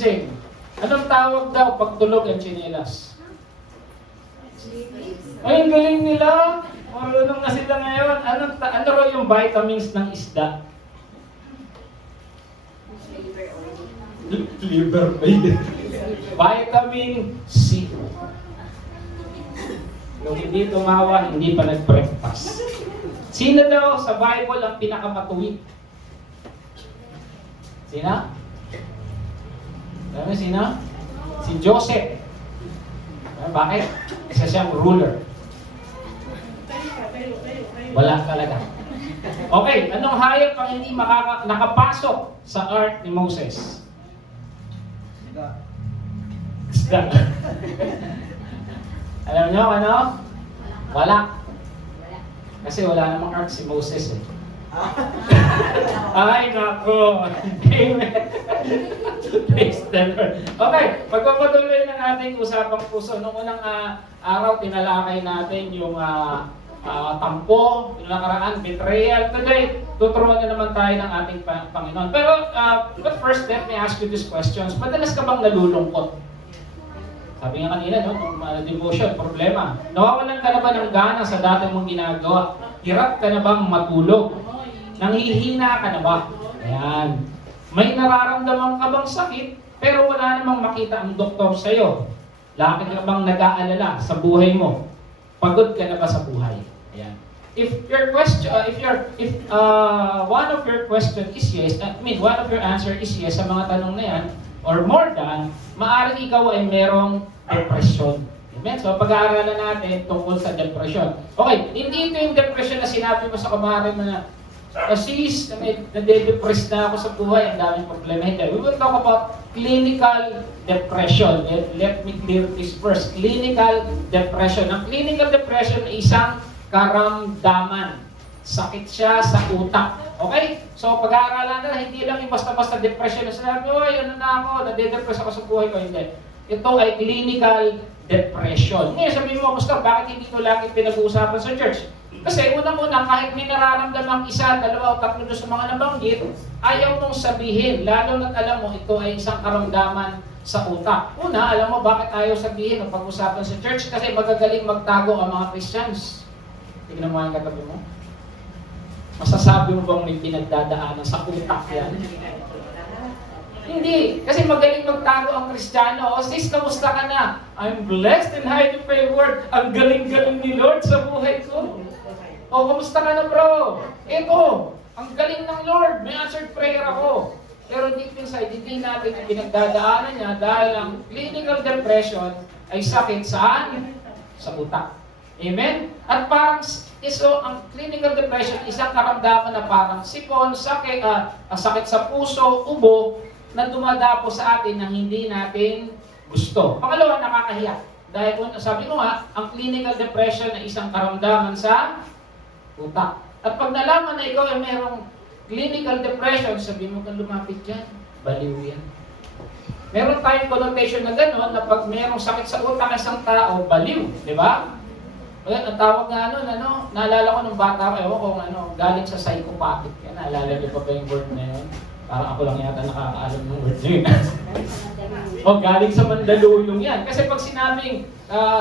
pagising. Anong tawag daw pag tulog ang tsinelas? Ay, ang galing nila. Marunong na sila ngayon. Ano raw yung vitamins ng isda? Liver oil. Vitamin C. Kung hindi tumawa, hindi pa nag-breakfast. Sino daw sa Bible ang pinakamatuwid? Sino? Sino? Si Joseph. Bakit? Isa siyang ruler. Wala talaga. Okay, anong hayop ang hindi nakapasok sa ark ni Moses? Isda. Alam nyo ano? Wala. Kasi wala namang ark si Moses eh. Ay, nako. Praise the Lord. Okay, pagpapatuloy na natin usapang puso. Noong unang araw, tinalakay natin yung tampo, yung nakaraan, betrayal. Today, tuturuan na naman tayo ng ating Panginoon. Pero, but first, let me ask you these questions. Madalas ka bang nalulungkot? Sabi nga kanina, no, devotion, problema. Nawawalan ka na ba ng gana sa dati mong ginagawa? Hirap ka na bang matulog? Nanghihina ka na ba? Ayan. May nararamdaman ka bang sakit, pero wala namang makita ang doktor sa'yo? Laki ka bang nag-aalala sa buhay mo? Pagod ka na ba sa buhay? Ayan. If one of your question is yes, one of your answer is yes sa mga tanong na yan, or more than, maaaring ikaw ay merong depression. Amen? So, pag-aaralan natin tungkol sa depression. Okay, hindi ito yung depression na sinabi mo sa kumare mo na, sis, nade-depress na ako sa buhay, ang daming problema. Hindi. We will talk about clinical depression. Let me clear this first. Clinical depression. Ang clinical depression ay isang karamdaman. Sakit siya sa utak. Okay? So, pag-aaralan na, hindi lang yung basta-basta depression na sinabi, oy, ano na ako, nade-depress ako sa buhay ko. Hindi. Ito ay clinical depression. Ngayon, sabihin mo, Pastor, bakit hindi ito lagi pinag-uusapan sa church? Kasi unang-una, kahit may nararamdamang isa, dalawa o tatlo sa mga nabanggit, ayaw mong sabihin, lalo na't alam mo, ito ay isang karamdaman sa utak. Una, alam mo bakit ayaw sabihin o pag-usapan sa church? Kasi magagaling magtago ang mga Christians. Tignan mo ang katabi mo. Masasabi mo bang may pinagdadaanan sa utak yan? Hindi. Kasi magaling magtago ang Kristiyano. O sis, kamusta ka na? I'm blessed and highly favored. Ang galing-galing ni Lord sa buhay ko. O, kamusta ka na bro? Ito, ang galing ng Lord. May answered prayer ako. Pero deep inside, hindi natin yung pinagdadaanan niya dahil ang clinical depression ay sakit saan? Sa utak. Amen? At parang, ang clinical depression, isang karamdaman na parang sipon, sakit sa puso, ubo, na dumadapo sa atin nang hindi natin gusto. Pangalawa, nakakahiya. Dahil sabi ko nga, ang clinical depression ay isang karamdaman sa utak. At pag nalaman na ikaw ay mayroong clinical depression, sabi mo kang lumapit dyan, baliw yan. Meron tayong connotation na gano'n, na pag mayroong sakit sa utak isang tao, baliw. Di ba? Ang tawag nga naalala ko nung bata ko, kung galing sa psychopathic. Yan, naalala niyo pa ba yung word na yun? Parang ako lang yata nakakaalam ng word na yun. O galing sa Mandaluyong yan. Kasi pag sinabing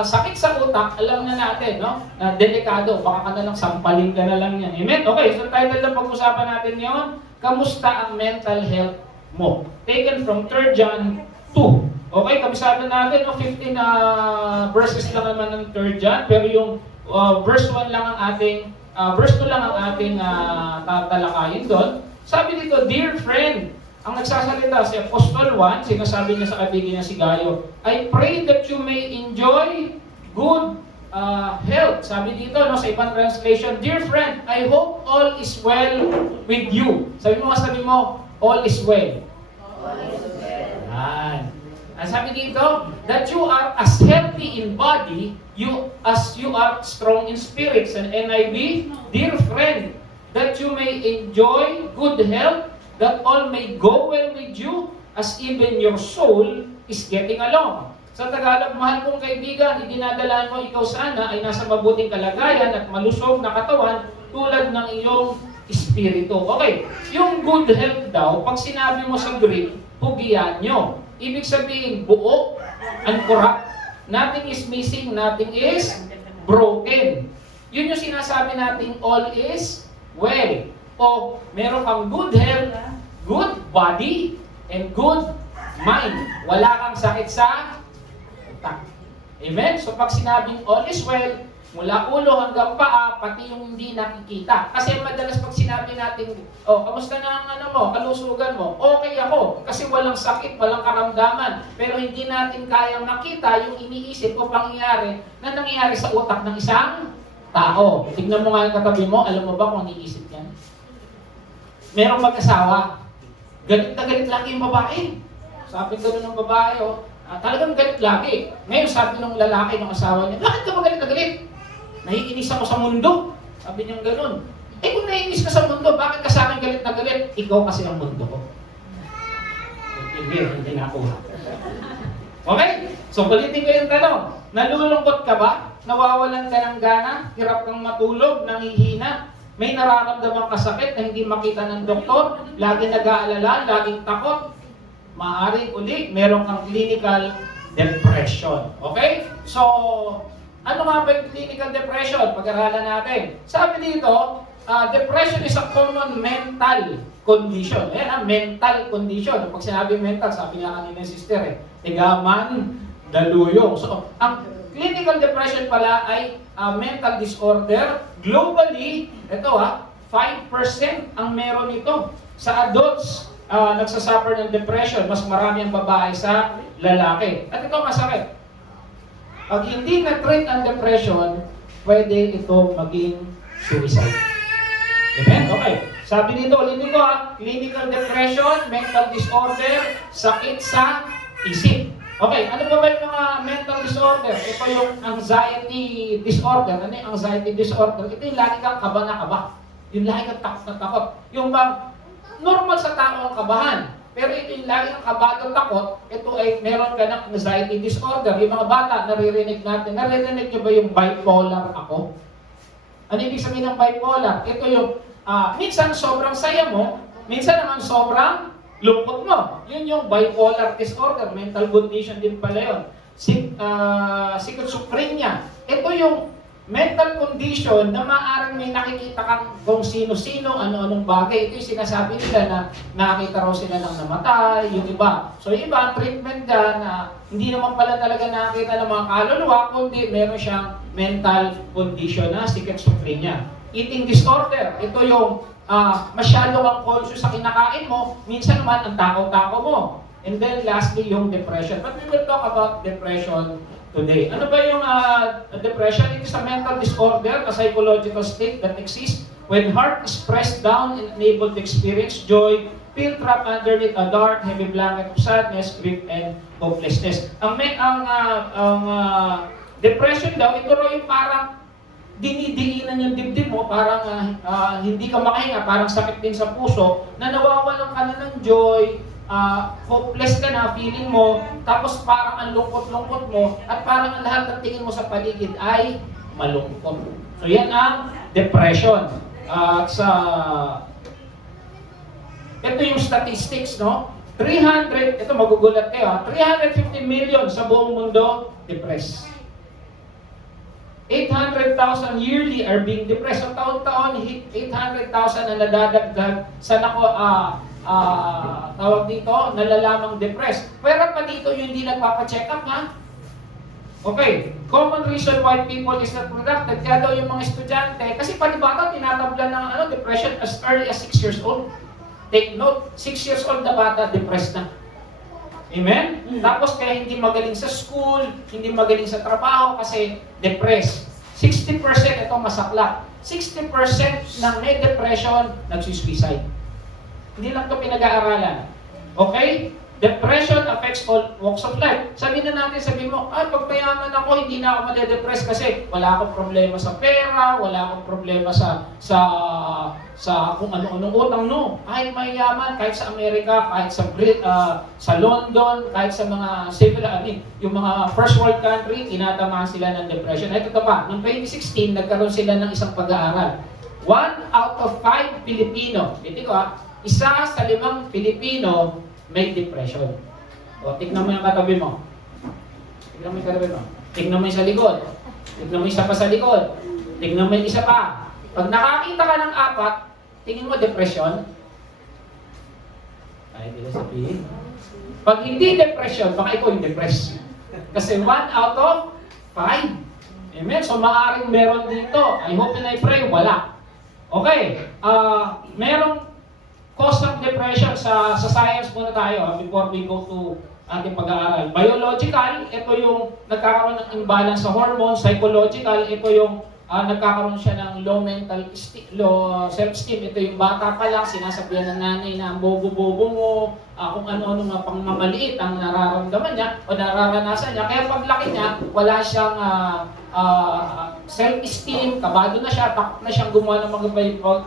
sakit sa utak, alam na natin, no? Na delikado, baka ka na lang, sampalin ka na lang yan. Amen? Okay, so title ng pag-usapan natin ngayon, kamusta ang mental health mo? Taken from 3 John 2. Okay, kabisado natin, 15 verses lang naman ng 3 John, pero yung verse 1 lang ang ating, verse 2 lang ang ating tatalakayin doon. Sabi dito, dear friend, ang nagsasalita si Apostol 1, sinasabi niya sa kaibigan niya si Gayo, I pray that you may enjoy good health. Sabi dito, sa ibang translation, dear friend, I hope all is well with you. Sabi mo, all is well. All is well. Yan. Ang sabi dito, that you are as healthy in body, as you are strong in spirits. And NIV, dear friend, that you may enjoy good health, that all may go well with you, as even your soul is getting along. Sa Tagalog, mahal kong kaibigan, idinadalaan mo ikaw sana ay nasa mabuting kalagayan at malusog na katawan tulad ng iyong espiritu. Okay, yung good health daw, pag sinabi mo sa Greek, hugianyo. Ibig sabihin, buo, uncorrupt. Nothing is missing, nothing is broken. Yun yung sinasabi natin, all is well. O meron kang good health, good body, and good mind. Wala kang sakit sa utak. Amen? So pag sinabing all is well, mula ulo hanggang paa, pati yung hindi nakikita. Kasi madalas pag sinabi natin, oh, kamusta na ang kalusugan mo? Okay ako, kasi walang sakit, walang karamdaman. Pero hindi natin kayang makita yung iniisip o pangyayari na nangyayari sa utak ng isang tao. Tignan mo nga yung katabi mo, alam mo ba kung iniisip yan? Merong mag-asawa, galit na galit lagi yung babae. Sabi ko ng babae, talagang galit lagi. Ngayon sabi ng lalaki, ng asawa niya, bakit ka ba galit na galit? Naiinis ako sa mundo. Sabi niya gano'n. Kung naiinis ka sa mundo, bakit ka sa akin galit na galit? Ikaw kasi ang mundo ko. Hindi nakuha. Okay? So, ulitin ko yung tanong. Nalulungkot ka ba? Nawawalan ka ng gana? Hirap kang matulog? Nangihina? May nararamdaman ka sakit na hindi makita ng doktor? Lagi nag-aalala? Laging takot? Maaaring uli, meron kang clinical depression. Okay? So, ano nga ba yung clinical depression? Pag-aralan natin. Sabi dito, depression is a common mental condition. Mental condition. Pag sinabi mental, sabi nga kanina yung sister, tigaman, daluyong. So, ang clinical depression pala ay mental disorder. Globally, ito 5% ang meron ito. Sa adults, nagsasuffer ng depression, mas marami ang babae sa lalaki. At ito masakit. Pag hindi na-treat ang depression, pwede ito maging suicide. Amen? Okay. Sabi dito, ulitin ko clinical depression, mental disorder, sakit sa isip. Okay, ano ba yung mga mental disorder? Ito yung anxiety disorder. Ano yung anxiety disorder? Ito yung lagi kang kaba na kaba. Yung lagi kang takot na takot. Yung bang normal sa tao ang kabahan. Pero ito yung lagi ng kabado takot, ito ay meron ka ng anxiety disorder. Yung mga bata, naririnig natin. Naririnig nyo ba yung bipolar ako? Ano ibig sabihin ng bipolar? Ito yung, minsan sobrang saya mo, minsan naman sobrang lungkot mo. Yun yung bipolar disorder. Mental condition din pala yun. Schizophrenia. Ito yung mental condition na maaaring may nakikita kang kung sino-sino, ano-anong bagay. Ito yung sinasabi nila na nakakita raw sila ng namatay, yung iba. So yung iba, treatment dyan na hindi naman pala talaga nakakita ng mga kaluluwa, kundi meron siyang mental condition na schizophrenia. Eating disorder, ito yung masyado kang conscious sa kinakain mo, minsan naman ang takaw-takaw mo. And then lastly, yung depression. But we will talk about depression today. Ano ba yung depression? It is a mental disorder, a psychological state that exists when heart is pressed down and unable to experience joy, feel trapped underneath a dark, heavy blanket of sadness, grief, and hopelessness. Ang depression daw, ito raw yung parang dinidiinan yung dibdib mo, parang hindi ka makahinga, parang sakit din sa puso, na nawawalan ka na ng joy, hopeless ka na, feeling mo, tapos parang ang lungkot-lungkot mo, at parang ang lahat ng tingin mo sa paligid ay malungkot. So yan ang depression. Ito yung statistics, no? 300, ito magugulat kayo, 350 million sa buong mundo depressed. 800,000 yearly are being depressed. So taon-taon, 800,000 na nadadagdag sa tawag dito, nalalamang depressed. Pero pa dito yung hindi nagpapacheck up, ha? Okay, common reason why people is not productive, kaya daw yung mga estudyante, kasi panibata tinatabla ng depression as early as 6 years old. Take note, 6 years old na bata, depressed na. Amen? Tapos kaya hindi magaling sa school, hindi magaling sa trabaho kasi depressed. 60% ito masaklap. 60% ng may depression, nagsusuicide. Hindi lang ito pinag-aaralan. Okay? Depression affects all walks of life. Sabihin mo, pag mayaman ako, hindi na ako made-depress kasi wala akong problema sa pera, wala akong problema sa kung ano-anong utang. No, kahit mayaman, kahit sa Amerika, kahit sa London, kahit sa mga yung mga first world country, tinatamaan sila ng depression. Ito pa, noong 2016, nagkaroon sila ng isang pag-aaral. 1 out of 5 Pilipino, 1 sa 5 Pilipino may depression. O, tignan mo yung katabi mo. Tignan mo yung katabi mo. Tignan mo yung sa likod. Tignan mo yung isa pa sa likod. Tignan mo yung isa pa. Pag nakakita ka ng apat, tingin mo depression. Ay, hindi na sabihin. Pag hindi depression, baka ikaw yung depressed. Kasi 1 out of 5. Amen? So, maaaring meron dito. I hope and I pray, wala. Okay. Merong cause ng depression sa science muna tayo before we go to ating pag-aaral. Biological, ito yung nagkakaroon ng imbalance sa hormones. Psychological, ito yung nagkakaroon siya ng low self-esteem. Ito yung bata pa lang, sinasabihan ng nanay na ang bobo-bobo mo, kung ano-ano mga pangmamaliit ang nararamdaman niya o nararanasan niya. Kaya paglaki niya, wala siyang self-esteem, kabado na siya, takot na siyang gumawa ng mga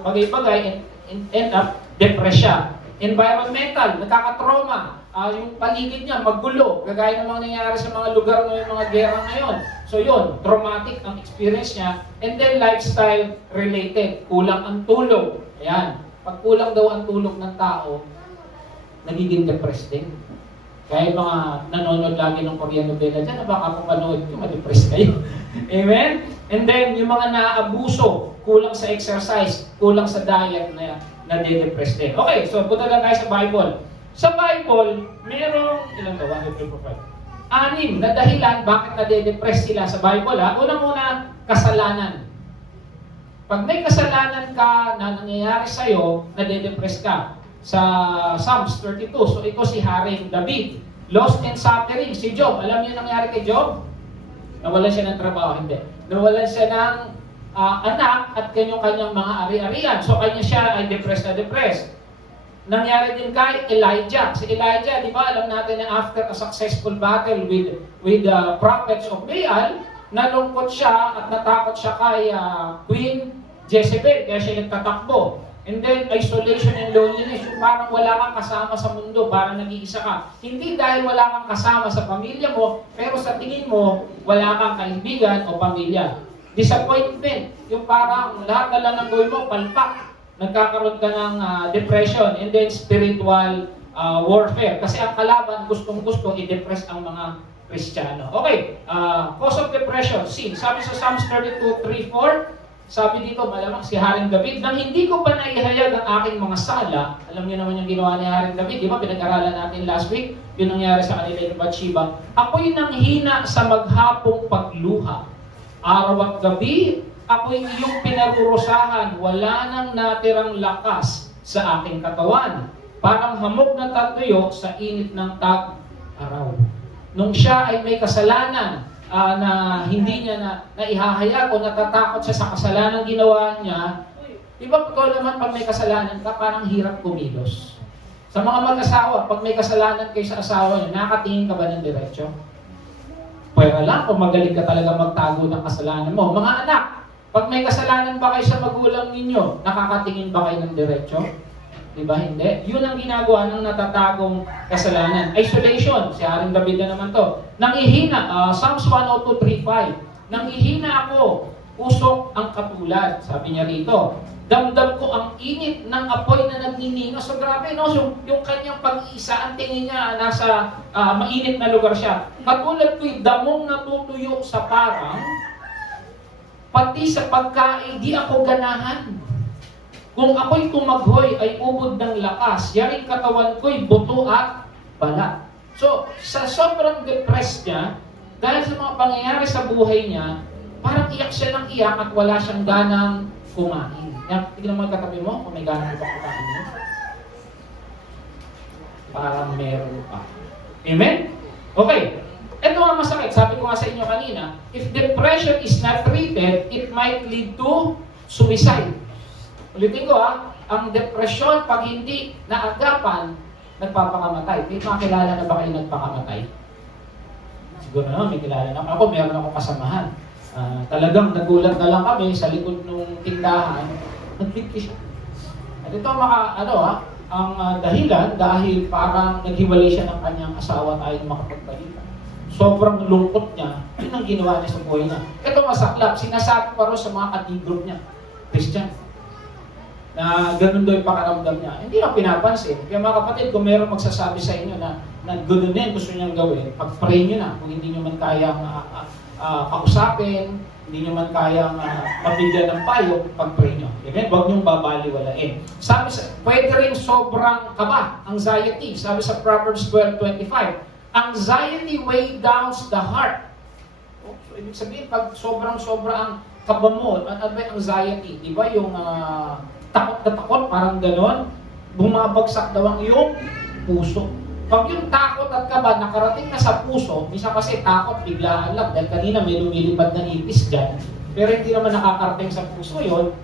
bagay-bagay, and end up depressed siya. Environmental, nakaka-trauma. Yung paligid niya, magulo. Kagaya ng mga nangyayari sa mga lugar ng mga gera ngayon. So yun, traumatic ang experience niya. And then lifestyle related. Kulang ang tulog. Ayan. Pag kulang daw ang tulog ng tao, nagiging depressed din. Kaya mga nanonood lagi ng Korean novela dyan, na baka kung panood nyo, ma-depress kayo. Amen? And then, yung mga naabuso, kulang sa exercise, kulang sa diet, na nade-depress din. Okay, so punta lang tayo sa Bible. Sa Bible, merong, ilan to? 1, 2, 3, 4, 5. 6 na dahilan bakit nade-depress sila sa Bible. Unang-una, kasalanan. Pag may kasalanan ka na nangyayari sa'yo, nade-depress ka. Sa Psalms 32, so ito si Haring David. Lost and suffering, si Job. Alam niyo nangyari kay Job? Nawalan siya ng trabaho, hindi. Nawalan siya ng anak at kanyang mga ari-arian. So kanya siya ay depressed na depressed. Nangyari din kay Elijah. Si Elijah, di ba, alam natin na after a successful battle with the prophets of Baal, nalungkot siya at natakot siya kay Queen Jezebel, kaya siya nagtatakbo. And then, isolation and loneliness, yung parang wala kang kasama sa mundo, parang nag-iisa ka. Hindi dahil wala kang kasama sa pamilya mo, pero sa tingin mo, wala kang kaibigan o pamilya. Disappointment, yung parang lahat na lang ng gawin mo, palpak. Nagkakaroon ka ng depression, and then spiritual warfare. Kasi ang kalaban, gustong-gusto, i-depress ang mga Kristiyano. Okay, cause of depression, sin. Sabi sa Psalms 32, 3, 4, sabi dito, malamang si Haring David, nang hindi ko pa naihayag ang aking mga sala, alam niyo naman yung ginawa ni Haring David, di ba? Pinag-aralan natin last week, yun nangyari sa kanila ni Bathsheba. Ako'y nanghina sa maghapong pagluha. Araw at gabi, ako'y iyong pinarurusahan, wala nang natirang lakas sa aking katawan. Parang hamog na tatuyo sa init ng tag-araw. Nung siya ay may kasalanan, na hindi niya na ihahayag o natatakot siya sa kasalanan ginawa niya, di ba ikaw naman pag may kasalanan ka, parang hirap kumilos. Sa mga mag-asawa, pag may kasalanan kayo sa asawa niyo, nakatingin ka ba ng diretsyo? Pwera lang kung magaling ka talaga magtago ng kasalanan mo. Mga anak, pag may kasalanan ba kayo sa magulang ninyo, nakakatingin ba kayo ng diretsyo? Diba hindi? Yun ang ginagawa ng natatagong kasalanan. Isolation, si Haring David na naman to. Nangihina, Psalms 102:3-5. Nangihina ako, usok ang katulad. Sabi niya rito, damdam ko ang init ng apoy na nagninino. So grabe, no? So, yung kanyang pag-iisa, ang tingin niya nasa mainit na lugar siya. Katulad ko'y damong natutuyo sa parang, pati sa pagkain, di ako ganahan. Kung ako'y tumaghoy ay ubod ng lakas, yaring katawan ko'y buto at balat. So, sa sobrang depressed niya, dahil sa mga pangyayari sa buhay niya, parang iyak siya ng iyak at wala siyang ganang kumain. Yan, tignan mo katabi mo, kung may ganang ba kumain niya. Parang meron pa. Amen? Okay. Ito ang masakit. Sabi ko nga sa inyo kanina, if depression is not treated, it might lead to suicide. Ulitin ko ang depresyon pag hindi naagapan, nagpapakamatay. May makilala na ba kayo nagpakamatay? Siguro naman, may kilala na ako. Meron akong kasamahan. Talagang nagulat na lang kami sa likod ng tindahan. Nag-bigti siya. At ito ang dahilan dahil parang naghiwalay siya ng kanyang asawa at ayaw makapagbalita. Sobrang lungkot niya. Yun ang ginawa niya sa buhay niya. Ito masaklap. Sinasabi pa rin sa mga ka-group niya, Christian, na ganun daw yung pakaramdam niya. Hindi lang pinapansin. Kaya mga kapatid, kung meron magsasabi sa inyo na naggudunin, gusto niyang gawin, pag-pray niyo na. Kung hindi niyo man kayang kausapin, hindi nyo man kayang mabigyan ng payo, pag-pray nyo. Amen? Huwag nyong babaliwalain. Pwede rin sobrang kaba, anxiety. Sabi sa Proverbs 12:25, anxiety weighs down the heart. So, ibig sabihin, pag sobrang-sobra ang kaba mo, ano ba yung anxiety? Di ba yung takot na takot, parang ganon, bumabagsak daw ang iyong puso. Pag yung takot at kaba nakarating na sa puso, misa kasi takot, biglaan lang. Dahil kanina may lumilipad na ipis dyan, pero hindi naman nakakarating sa puso yon,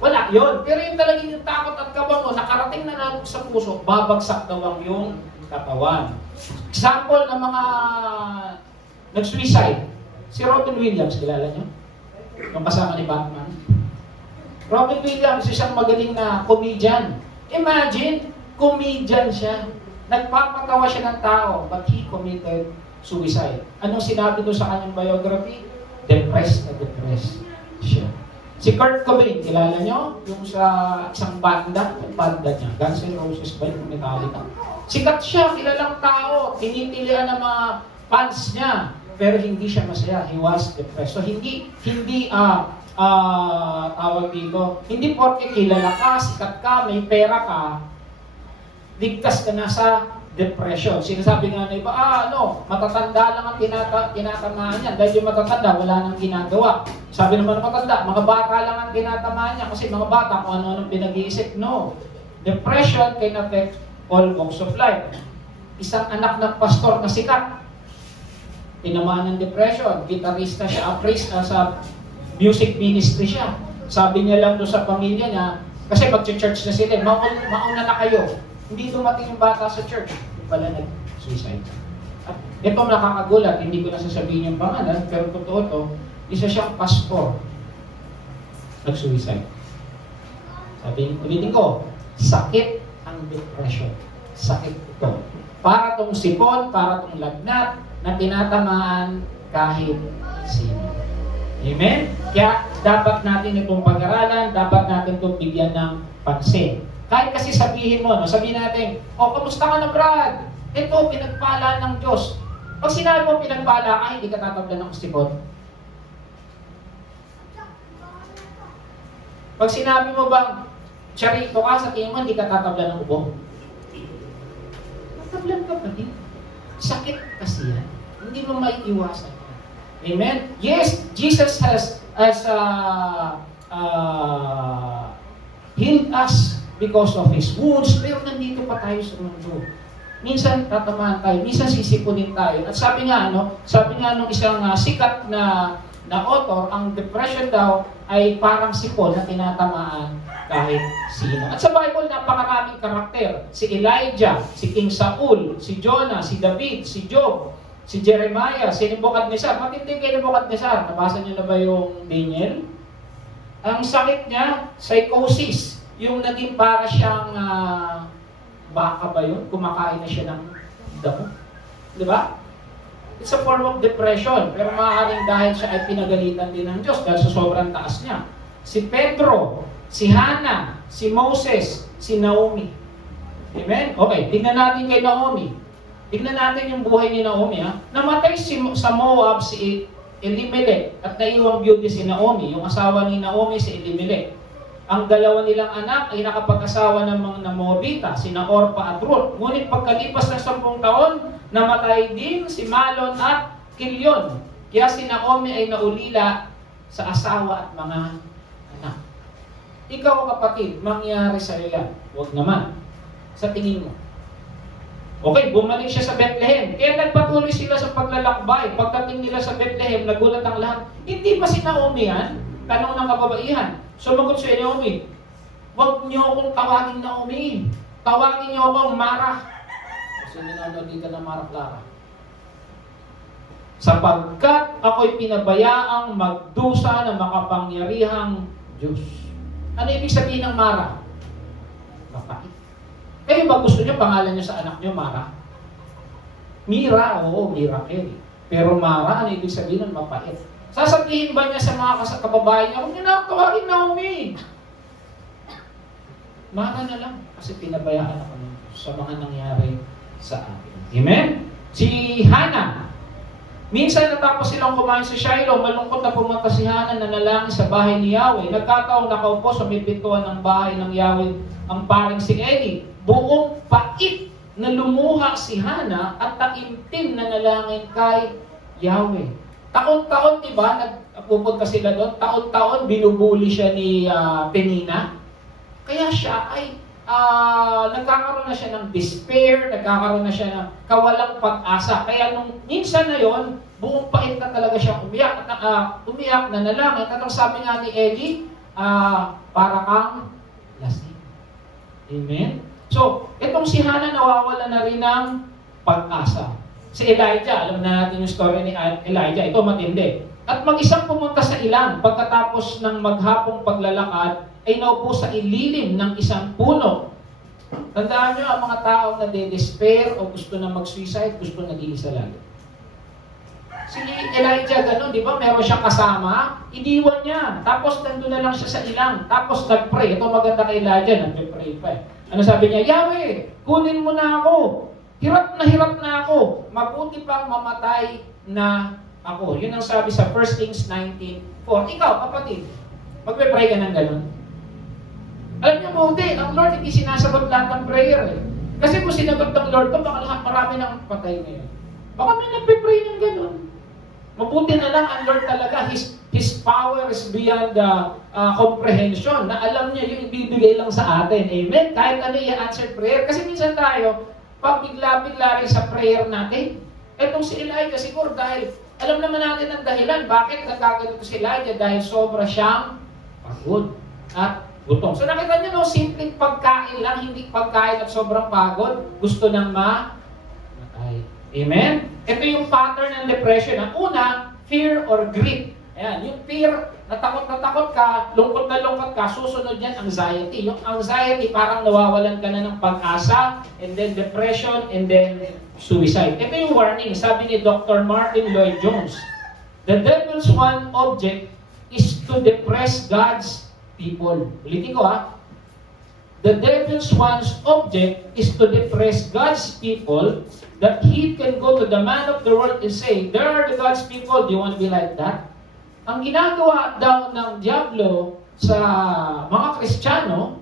wala yon. Pero yung talagang yung takot at kaba mo, nakarating na sa puso, babagsak daw ang yung katawan. Example ng mga nag-suicide. Si Robin Williams, kilala nyo? Yung kasama ni Batman. Robin Williams, isang magaling na comedian. Imagine, comedian siya. Nagpapatawa siya ng tao, but he committed suicide. Anong sinabi doon sa kanyang biography? Depressed siya. Si Kurt Cobain, kilala nyo? Yung sa isang banda niya, Guns N' Roses ba yung Metallica? Sikat siya, kilalang tao, tinitilian ng mga fans niya, pero hindi siya masaya. He was depressed. So hindi tawag dito, hindi porke kilala ka, sikat ka, may pera ka, ligtas ka na sa depression. Sinasabi nga na iba, matatanda lang ang tinatamaan niya. Dahil yung matatanda, wala nang ginagawa. Sabi naman ng matanda, mga bata lang ang tinatamaan niya kasi mga bata kung ano-ano pinag-iisip. No. Depression can affect all walks of life. Isang anak ng pastor na sikat, tinamaan ng depression, gitarista siya, appraised sa music ministry siya. Sabi niya lang doon sa pamilya niya, kasi mag-church na sila, mauna na kayo. Hindi dumating yung bata sa church, pala nag-suicide. At ito nakakagulat, hindi ko na sasabihin yung pangalan, pero totoo to, isa siyang pastor, nag-suicide. Ulitin ko, sakit ang depression. Sakit ito. Para tong sipon, para tong lagnat, na tinatamaan kahit sino. Amen? Kaya dapat natin itong pag-aralan, dapat natin itong bigyan ng pansin. Kahit kasi sabihin mo, sabihin natin, kamusta ka na Brad? Ito, pinagpala ng Diyos. Pag sinabi mo pinagpala, hindi ka tatablan ng sipon. Pag sinabi mo bang, charito ka sa tingin mo, hindi ka tatablan ng ubo. Tatablan ka pa din. Sakit kasi yan. Hindi mo maiiwasan. Amen? Yes, Jesus has healed us because of His wounds, pero nandito pa tayo sa mundo. Minsan tatamaan tayo, minsan sisipunin tayo. At sabi nga nung isang sikat na author, ang depression daw ay parang sipon na tinatamaan kahit sino. At sa Bible, napakaraming karakter. Si Elijah, si King Saul, si Jonah, si David, si Job, si Jeremiah, si Nebuchadnezzar. Matindi kay Nebuchadnezzar. Nabasa niyo na ba yung Daniel? Ang sakit niya, psychosis. Yung naging para siyang baka ba yun? Kumakain na siya ng damo. Di ba? It's a form of depression. Pero maaaring dahil siya ay pinagalitan din ng Diyos dahil sa sobrang taas niya. Si Pedro, si Hannah, si Moses, si Naomi. Amen? Okay, tignan natin kay Naomi. Tignan natin yung buhay ni Naomi. Namatay sa Moab si Elimelech at naiwang beauty si Naomi. Yung asawa ni Naomi si Elimelech. Ang dalawa nilang anak ay nakapag-asawa ng mga Moabita, sina Orpa at Ruth. Ngunit pagkalipas ng 10 taon, namatay din si Malon at Kilyon. Kaya si Naomi ay naulila sa asawa at mga anak. Ikaw kapatid, mangyari sa iyo yan. Huwag naman. Sa tingin mo. Okay, bumalik siya sa Bethlehem. Kaya nagpatuloy sila sa paglalakbay. Pagdating nila sa Bethlehem, nagulat ang lahat. Hindi pa si Naomi yan? Tanong ng kababaihan. Sumagot si Naomi, huwag niyo akong tawagin Naomi. Tawagin niyo akong Mara. Kasi nanonood dito ng Mara Clara. Sapagkat ako'y pinabayaang magdusa ng makapangyarihang Diyos. Ano ibig sabihin ng Mara? Mapait. Kayo ba gusto niyo pangalan niyo sa anak niyo Mara? Mira, oo, Miracle. Pero Mara, ano ibig sabihin ng mapait? Sasabihin ba niya sa mga kababayan niya, huwag niyo na ako tawagin Naomi. Mara na lang, kasi pinabayaan ako sa mga nangyari sa akin. Amen? Si Hannah, minsan natapos silang kumain sa Shiloh, malungkot na pumunta si Hannah na nanalangin sa bahay ni Yahweh. Nagkataong nakaupo sa may pintuan ng bahay ng Yahweh ang paring si Eli. Buong pait na lumuha si Hannah at taimtim na nalangin kay Yahweh. Taon-taon, di ba, nagpupunta sila doon, taon-taon binubuli siya ni Penina. Kaya siya ay nagkakaroon na siya ng despair, nagkakaroon na siya ng kawalang pag-asa. Kaya nung minsan na yon, buong pait na talaga siya umiyak, umiyak na nalangin. At ang sabi nga ni Eli, para kang lasing. Amen? So, itong si Hannah nawawala na rin ng pag-asa. Si Elijah, alam na natin yung story ni Elijah, ito matindi. At mag-isang pumunta sa ilang, pagkatapos ng maghapong paglalakad, ay naupo sa ililim ng isang puno. Tandaan nyo, ang mga taong nade-despair o gusto na mag-suicide, gusto na nag-iisa lalo. Si Elijah, gano'n, di ba? Meron siyang kasama, iniwan niya. Tapos nandun na lang siya sa ilang. Tapos nag-pray. Ito maganda kay Elijah, nag-pray pa eh. Ano sabi niya? Yahweh, kunin mo na ako. Hirap na ako. Mabuti pang mamatay na ako. Yun ang sabi sa 1 Kings 19:4. Ikaw, kapatid, magpe-pray ka ng gano'n? Alam niyo mo, ang Lord hindi sinasagot lahat ng prayer eh. Kasi kung sinagot ng Lord to, baka lahat marami nang patay ngayon. Baka may nagpe-pray ng gano'n. Mabuti na lang ang Lord talaga, His power is beyond comprehension, na alam niya yung ibibigay lang sa atin. Amen? Kahit ano yung answered prayer. Kasi minsan tayo, pag bigla-bigla rin sa prayer natin, etong si Elijah siguro dahil, alam naman natin ang dahilan, bakit nagkaganito si Elijah? Dahil sobra siyang pagod at gutom. So nakita niyo, no, simpleng pagkain lang, hindi pagkain at sobrang pagod, gusto nang mamatay. Amen? Ito yung pattern ng depression. Ang una, fear or greed. Ayan, yung fear, natakot ka, lungkot na lungkot ka, susunod yan, anxiety. Yung anxiety, parang nawawalan ka na ng pag-asa, and then depression, and then suicide. Ito yung warning, sabi ni Dr. Martin Lloyd-Jones. The devil's one object is to depress God's people. Ulitin ko The devil's one object is to depress God's people, that he can go to the man of the world and say, there are the God's people, do you want to be like that? Ang ginagawa daw ng Diablo sa mga Kristiyano,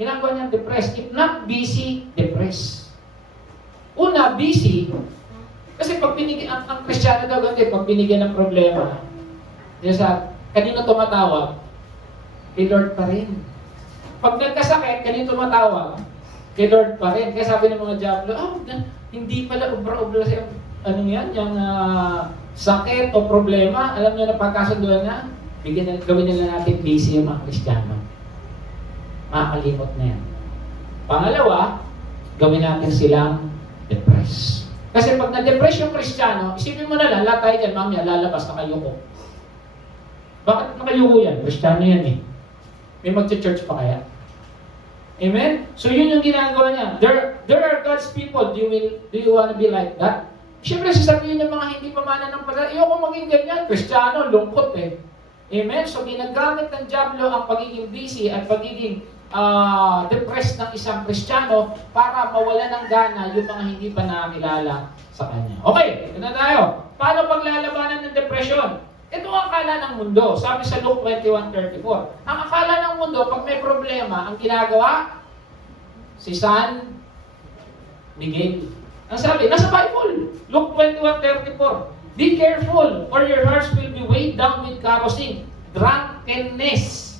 ginagawa niyang depressed. If not busy, depressed. Una, busy. Kasi pag binigyan, ang Kristiyano daw ganito, pag binigyan ng problema, kanino tumatawag? Kay Lord pa rin. Pag nagkasakit, kanino tumatawag? Kay Lord pa rin. Kaya sabi ng mga Diablo, hindi pala ubra-ubra siya, yung sakit o problema, alam niyo na pagkasunduan na, gawin nila natin busy yung mga Kristiyano. Makakalimot na yan. Pangalawa, gawin natin silang depressed. Kasi pag na-depress yung Kristiyano, isipin mo na lang, lahat tayo dyan, mamaya, lalabas, nakayuko. Bakit nakayuko yan? Kristiyano yan eh. May magcha-church pa kaya? Amen? So yun yung ginagawa niya. There are God's people. Do you want to be like that? Siyempre, sasabihin ng mga hindi pamananampalataya, ayoko maging ganyan. Kristiyano, lungkot eh. Amen? So, ginagamit ng Diablo ang pagiging busy at pagiging depressed ng isang Kristiyano para mawala ng gana yung mga hindi pa nakakilala sa kanya. Okay, ito na tayo. Paano paglalabanan ng depression? Ito ang akala ng mundo. Sabi sa Luke 21:34. Ang akala ng mundo, pag may problema, ang ginagawa, si San Miguel. Ang sabi, nasa Bible, Luke 21:34, be careful, or your hearts will be weighed down with carousing, drunkenness.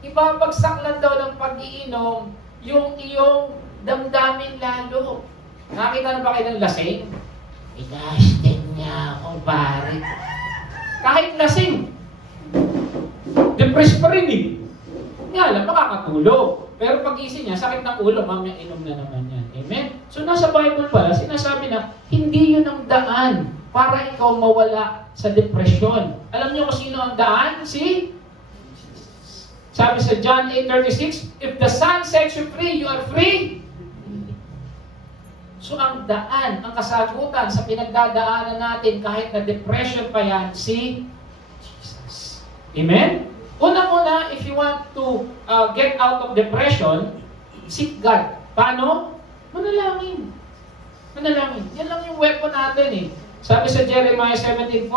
Ibabagsak lang daw ng pag-iinom yung iyong damdamin lalo. Nakita na ba kayo ng lasing? Igastin niya ako, pare. Kahit lasing, depressed pa rin eh. Nga lang, makakatulog. Pero pag-isip niya, sakit ng ulo, mamaya inom na naman yan. Amen? So nasa Bible pala, sinasabi na, hindi yun ang daan para ikaw mawala sa depresyon. Alam niyo kung sino ang daan? Sabi sa John 8:36, if the Son sets you free, you are free. So ang daan, ang kasagutan sa pinagdadaanan natin kahit na depression pa yan, si Jesus. Amen? Unang-una, if you want to get out of depression, seek God. Paano? Manalangin. Manalangin. Yan lang yung weapon natin eh. Sabi sa Jeremiah 17:4,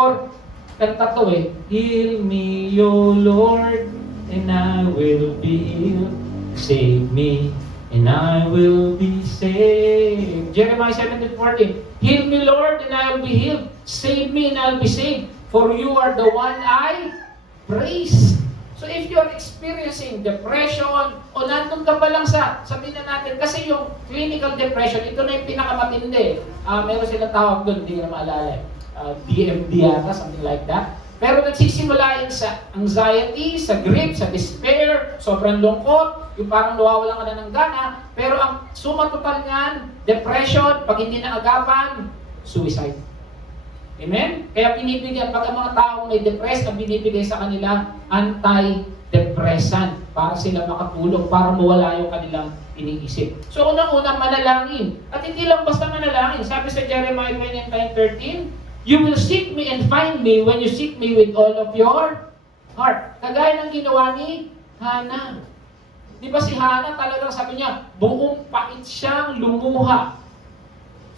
kanta to eh, Heal me, O Lord, and I will be healed. Save me, and I will be saved. Jeremiah 17:14, Heal me, Lord, and I will be healed. Save me, and I will be saved. For you are the one I praise. So if you're experiencing depression, o nandun ka pa lang sabihin na natin, kasi yung clinical depression, ito na yung pinakamatindi. Meron silang tawag doon, hindi ko na maalala. DMD yata, something like that. Pero nagsisimula yun sa anxiety, sa grief, sa despair, sobrang lungkot, yung parang nawawalan ka na ng gana. Pero ang suma total niyan, depression, pag hindi na agapan, suicide. Amen? Kaya pinibigyan, pag ang mga taong may depressed, ang binibigay sa kanila, anti-depressant, para sila makatulog, para mawala yung kanilang iniisip. So unang-unang manalangin. At hindi lang basta manalangin. Sabi sa Jeremiah 29:13, You will seek me and find me when you seek me with all of your heart. Kagaya ng ginawa ni Hannah. Di ba si Hannah talagang sabi niya, buong pait siyang lumuha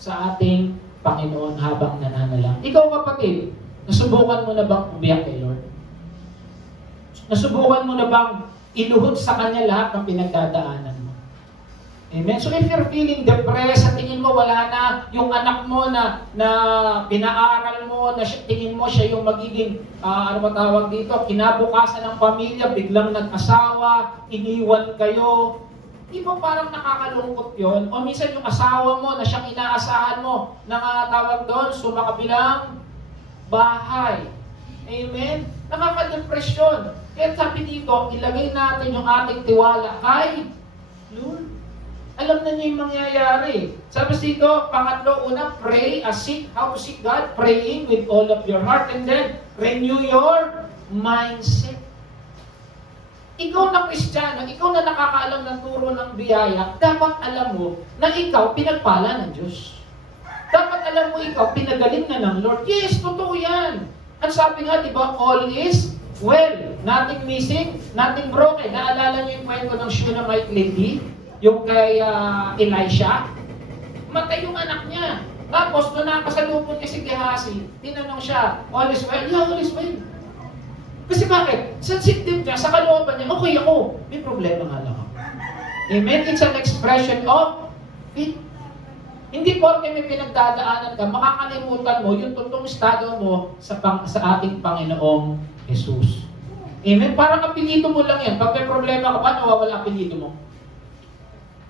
sa ating Panginoon habang nananalang. Ikaw kapatid, nasubukan mo na bang umiyak kay Lord? Nasubukan mo na bang iluhod sa Kanya lahat ng pinagdadaanan mo? Amen? So if you're feeling depressed, sa tingin mo wala na yung anak mo na pinaaral mo, na tingin mo siya yung magiging, kinabukasan ng pamilya, biglang nag-asawa, iniwan kayo, di ba parang nakakalungkot yon? O minsan yung asawa mo na siyang inaasahan mo, doon, sumakabilang bahay. Amen? Nakaka-depresyon. Kaya sabi dito, ilagay natin yung ating tiwala kay Lord. Alam na niya yung mangyayari. Sabi dito, pangatlo, una, pray, seek, how to seek God, praying with all of your heart, and then renew your mindset. Ikaw na Kristiyano, ikaw na nakakaalam ng turo ng biyaya, dapat alam mo na ikaw pinagpala ng Diyos. Dapat alam mo ikaw, pinagaling na ng Lord. Yes, totoo yan. Ang sabi nga, di ba, all is well. Nothing missing, nothing broken. Naalala niyo yung kwento ng Shunammite lady? Yung kay Elisha? Matay yung anak niya. Tapos, doon nakasalubong niya si Gehazi, tinanong siya, all is well? Yeah, all is well. Kasi bakit? Sensitive niya, sa kalooban niya, okay ako, may problema nga lang ako. Amen? It's an expression of faith. Hindi porke may pinagdadaanan ka, makakalimutan mo yung totoong estado mo sa ating Panginoong Jesus. Amen? Parang apelido mo lang yan. Pag may problema ka pa, nawawala apelido mo.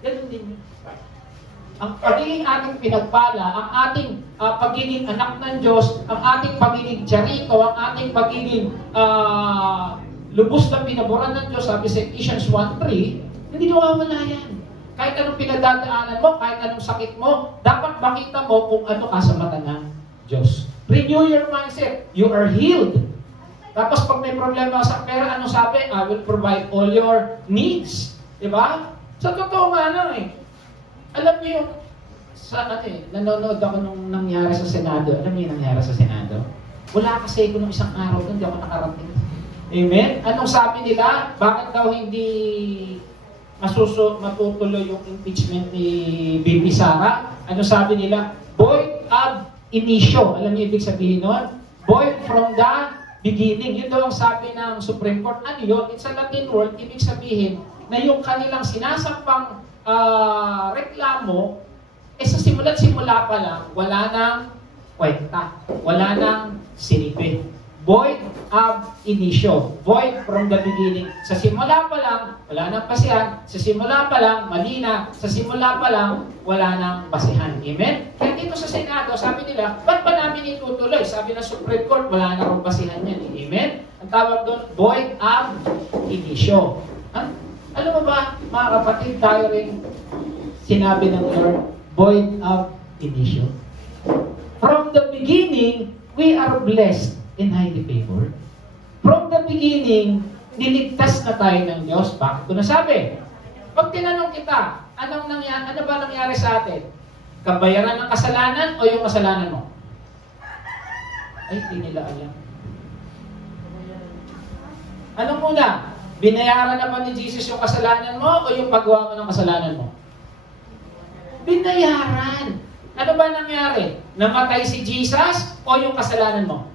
Ganun din yun. Ang pagiging ating pinagpala, ang ating pagiging anak ng Diyos, ang ating pagiging charito, ang ating pagiging lubos na pinaboran ng Diyos, sabi sa Ephesians 1:3, hindi nawawala yan. Kahit anong pinagdadaanan mo, kahit anong sakit mo, dapat makita mo kung ano ka sa mata ng Diyos. Renew your mindset. You are healed. Tapos pag may problema sa pera, ano sabi? I will provide all your needs. Diba? Sa totoo nga lang eh. Alam niyo yung, nanonood ako nung nangyari sa Senado. Alam niyo yung nangyari sa Senado? Wala kasi ko nung isang araw doon, hindi ako nakarating. Amen? Anong sabi nila? Bakit daw hindi matutuloy yung impeachment ni BP Sara? Ano sabi nila? Void ab initio. Alam niyo ibig sabihin nun? Void from the beginning. Yun daw ang sabi ng Supreme Court. Ano yun? It's a Latin word. Ibig sabihin na yung kanilang sinasampang reklamo, sa simula pa lang, wala nang kwenta. Wala nang silbi. Void ab initio. Void from the beginning. Sa simula pa lang, wala nang basihan. Sa simula pa lang, mali na. Sa simula pa lang, wala nang basihan. Amen? Kaya dito sa Senado, sabi nila, ba't ba namin itutuloy? Sabi ng Supreme Court, wala na rin basihan yan. Amen? Ang tawag doon, void ab initio. Alam mo ba, mga kapatid, tayo rin sinabi ng Lord, void ab initio. From the beginning, we are blessed and highly favored. From the beginning, niligtas na tayo ng Diyos. Bakit ko nasabi? Pag tinanong kita, ano ba nangyari sa atin? Kabayaran ng kasalanan o yung kasalanan mo? Ay, hindi nila alam. Ano muna? Binayaran na ba ni Jesus yung kasalanan mo o yung paggawa mo ng kasalanan mo? Binayaran. Ano ba nangyari? Namatay si Jesus o yung kasalanan mo?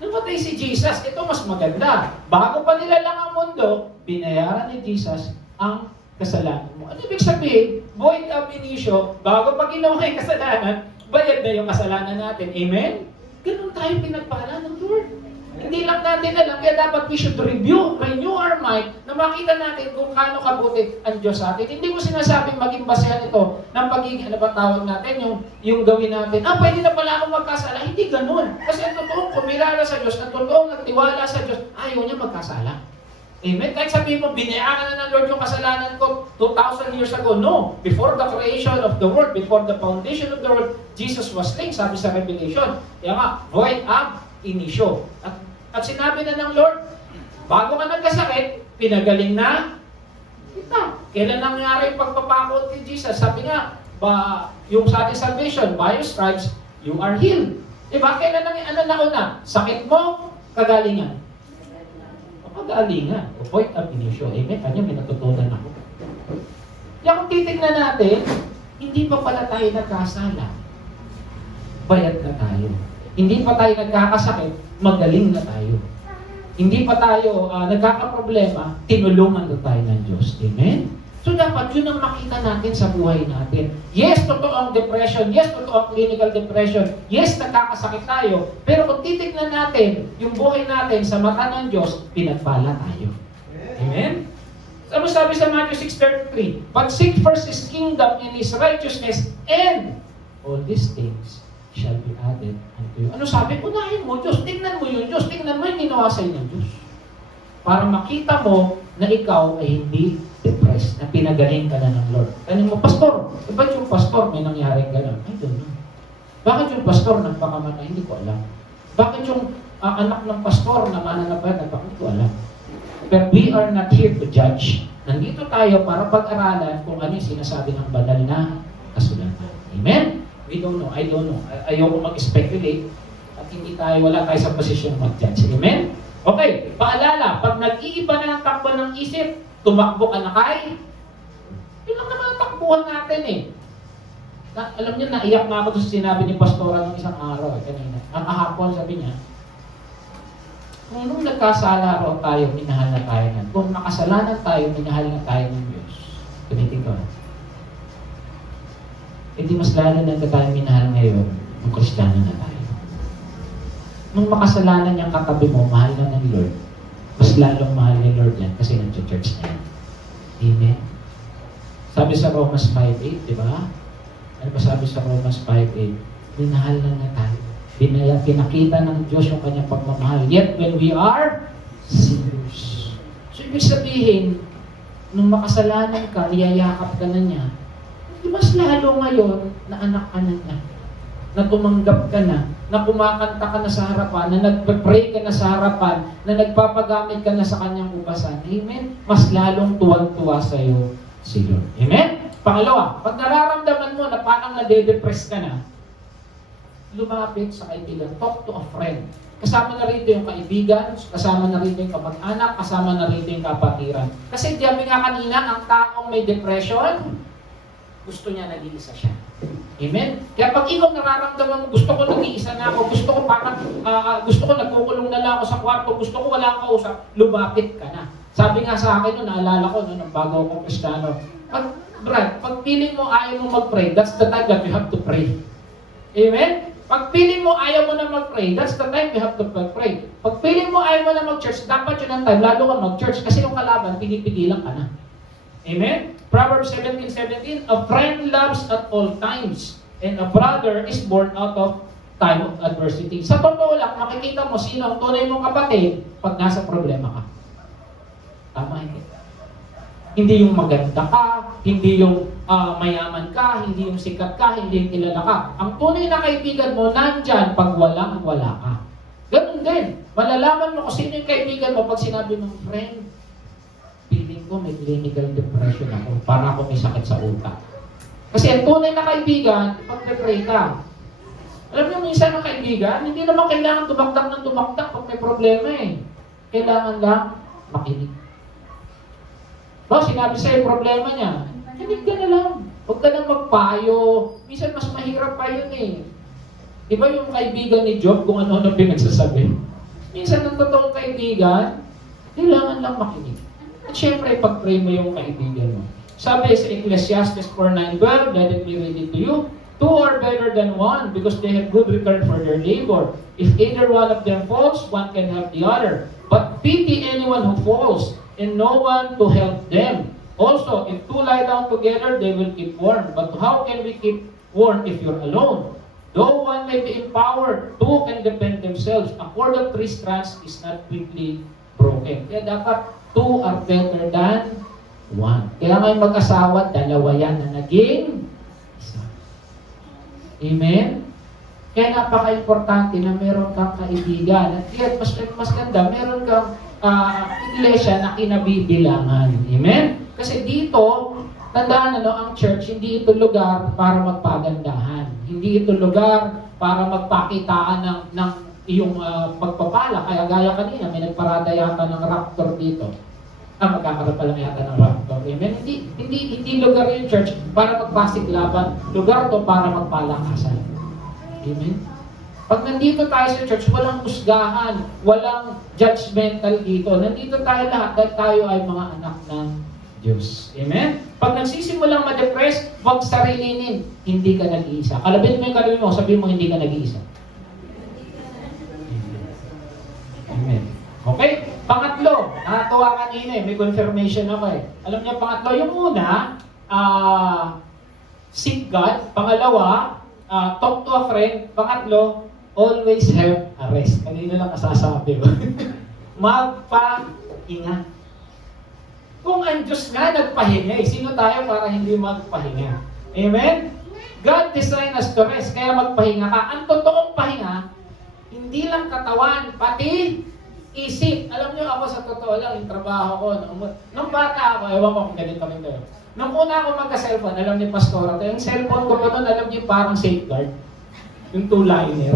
Namatay si Jesus. Ito mas maganda. Bago pa nilalang ang mundo, binayaran ni Jesus ang kasalanan mo. Ano ibig sabihin? Void ab initio, bago pa ginawa yung kasalanan, bayad na yung kasalanan natin. Amen? Ganun tayo pinagpala ng Lord. Hindi lang natin alam, kaya dapat we should renew our mind na makita natin kung kaano kabuti ang Diyos sa atin. Hindi ko sinasabing maging basehan ito ng pagiging, ano ba tawag natin, yung gawin natin, pwede na pala akong magkasala. Hindi ganun. Kasi ang totoong kumilala sa Diyos, ang totoong nagtiwala sa Diyos, ayaw niya magkasala. Amen? Kahit sabihin mo, binayaran na ng Lord yung kasalanan ko 2,000 years ago. No. Before the creation of the world, before the foundation of the world, Jesus was slain, sabi sa Revelation. Kaya nga, void ab initio. At sinabi na ng Lord, bago ka nagkasakit, pinagaling na kita. Kailan nangyari yung pagpapakot ni Jesus? Sabi nga, yung sa ating salvation, by your stripes, you are healed. Diba? Kailan na una? Sakit mo, kagalingan. Kagalingan. Void ab initio. Amen? Kanya may natutunan ako. Kaya kung titignan natin, hindi pa pala tayo nagkasala. Bayad na tayo. Hindi pa tayo nagkakasakit, magaling na tayo. Hindi pa tayo nagkakaproblema, tinulungan na tayo ng Diyos. Amen? So dapat yun ang makita natin sa buhay natin. Yes, totoo ang depression. Yes, totoo ang clinical depression. Yes, nagkakasakit tayo. Pero kung titignan natin yung buhay natin sa mata ng Diyos, pinagpala tayo. Amen? Ano sabi sa Matthew 6:33? But seek first His kingdom and His righteousness, and all these things shall be added unto you. Ano sabi? Unahin mo, Diyos. Tingnan mo yung Diyos. Tingnan mo yung ginawa sa'yo ng Diyos. Para makita mo na ikaw ay hindi depressed, na pinagaling ka na ng Lord. Tanong mo, Pastor, ba't yung pastor may nangyaring gano'n? I don't know. Bakit yung pastor nagpakamatay? Hindi ko alam. Bakit yung anak ng pastor na mananapay? Hindi ko alam. But we are not here to judge. Nandito tayo para pag-aralan kung ano yung sinasabi ng banal na kasulatan. Amen? We don't know. I don't know. Ayoko mag-speculate at wala tayo sa posisyon mag-judge. Amen? Okay, paalala, pag nag-iiba na ang takbo ng isip, tumakbo ka na kay, yun lang naman ang takbuhan natin eh. Alam niyo, naiyak na ako sa sinabi ni Pastora ng isang araw kanina. Ang kahapon, sabi niya, kung nung nagkasala raw tayo, minahal na tayo na. Kung makasalanan tayo, minahal na tayo ng Diyos. Tumitin ko. Hindi mas lalo na tayo minahal ngayon kung Kristiyano na tayo. Nung makasalanan niyang katabi mo, mahal na ng Lord, mas lalong mahal ni Lord yan kasi nag-church na yan. Amen? Sabi sa Romans 5:8, di ba? Ano ba sabi sa Romans 5:8? Minahal na tayo. Pinakita ng Diyos yung kanyang pagmamahal. Yet when we are sinners. So ibig sabihin, nung makasalanan ka, niyayakap ka na niya, mas lalo ngayon na anak ka na niya, na tumanggap ka na kumakanta ka na sa harapan, na nagpe-pray ka na sa harapan, na nagpapagamit ka na sa kanyang ubasan. Amen? Mas lalong tuwang-tuwa sa iyo si Lord. Amen? Pangalawa, pag nararamdaman mo na parang nade-depress ka na, lumapit sa kaibigan. Talk to a friend. Kasama na rito yung kaibigan, kasama na rito yung kapag-anak, kasama na rito yung kapatiran. Kasi sabi nga kanina, ang taong may depression, gusto niya nag-iisa siya. Amen? Kaya pag ikaw nararamdaman mo, gusto ko nag-iisa na ako, gusto ko parang, gusto ko nagkukulong na lang ako sa kwarto, gusto ko wala akong kausap, lumapit ka na. Sabi nga sa akin noon, naalala ko noon, bago akong Kristiyano, pag feeling mo ayaw mo mag-pray, that's the time that you have to pray. Amen? Pag feeling mo ayaw mo na mag-pray, that's the time you have to pray. Pag feeling mo ayaw mo na mag-church, dapat yun ang time, lalo ka mag-church, kasi yung kalaban, pinipigilan ka na. Amen? Proverbs 17:17, a friend loves at all times, and a brother is born out of time of adversity. Sa totoo lang, makikita mo sino ang tunay mong kapatid pag nasa problema ka. Tama, hindi? Hindi yung maganda ka, hindi yung mayaman ka, hindi yung sikat ka, hindi yung kilala ka. Ang tunay na kaibigan mo, nandyan pag wala ka. Ganun din. Malalaman mo kung sino yung kaibigan mo pag sinabi mong, friend, feeling ko may clinical depression ako, para ako may sakit sa utak. Kasi ang tunay na kaibigan, pag-pray ka. Alam niyo, minsan ang kaibigan, hindi naman kailangan tumaktak ng tumaktak pag may problema eh. Kailangan lang makinig. Sinabi sa'yo problema niya, kinig ka na lang. Huwag ka na magpayo. Minsan mas mahirap pa yun eh. Di ba yung kaibigan ni Job kung ano-ano pinagsasabi? Minsan ng totoong kaibigan, kailangan lang makinig. At syempre, pag-pray mo yung kaibigan mo. Sabi sa Ecclesiastes 4:9-12, let it be read to you, two are better than one because they have good return for their labor. If either one of them falls, one can help the other. But pity anyone who falls, and no one to help them. Also, if two lie down together, they will keep warm. But how can we keep warm if you're alone? Though one may be empowered, two can defend themselves. A cord of 3 strands is not quickly broken. Kaya dapat two are better than one. Kaya ngayon mag-asawa, dalawa yan na naging isa. Amen? Kaya napaka-importante na meron kang kaibigan. At kaya mas ganda, meron kang iglesia na kinabibilangan. Amen? Kasi dito, tandaan ang church, hindi ito lugar para magpagandahan. Hindi ito lugar para magpakitaan ng iyong pagpapala. Kaya gaya kanina, may nagparada yata ng raptor dito. Magkakaroon pa lang yata ng raptor. Amen? Hindi lugar yung church para magpasiklaban. Lugar to para magpalakasan. Amen? Pag nandito tayo sa church, walang husgahan, walang judgmental dito. Nandito tayo lahat dahil tayo ay mga anak ng Diyos. Amen? Pag nagsisimulang ma-depress, huwag sarilinin, hindi ka nag-iisa. Kalabit mo yung kalabit mo, sabihin mo hindi ka nag-iisa. Amen. Okay? Pangatlo, nakatuwa kanina may confirmation ako eh. Alam niyo pangatlo, yung una, seek God. Pangalawa, talk to a friend. Pangatlo, always have a rest. Kanina lang kasasabi ko. Magpahinga. Kung ang Diyos nga nagpahinga, sino tayo para hindi magpahinga? Amen? God designed us to rest, kaya magpahinga ka. Ang totoong pahinga, hindi lang katawan, pati isip. Alam niyo, ako sa totoo lang, yung trabaho ko, nung bata ako, ewan ko kung ganito rin kayo. Nung una ako magka-cellphone, alam ni Pastora, yung cellphone ko pa nun, alam niyo parang safeguard. Yung two-liner.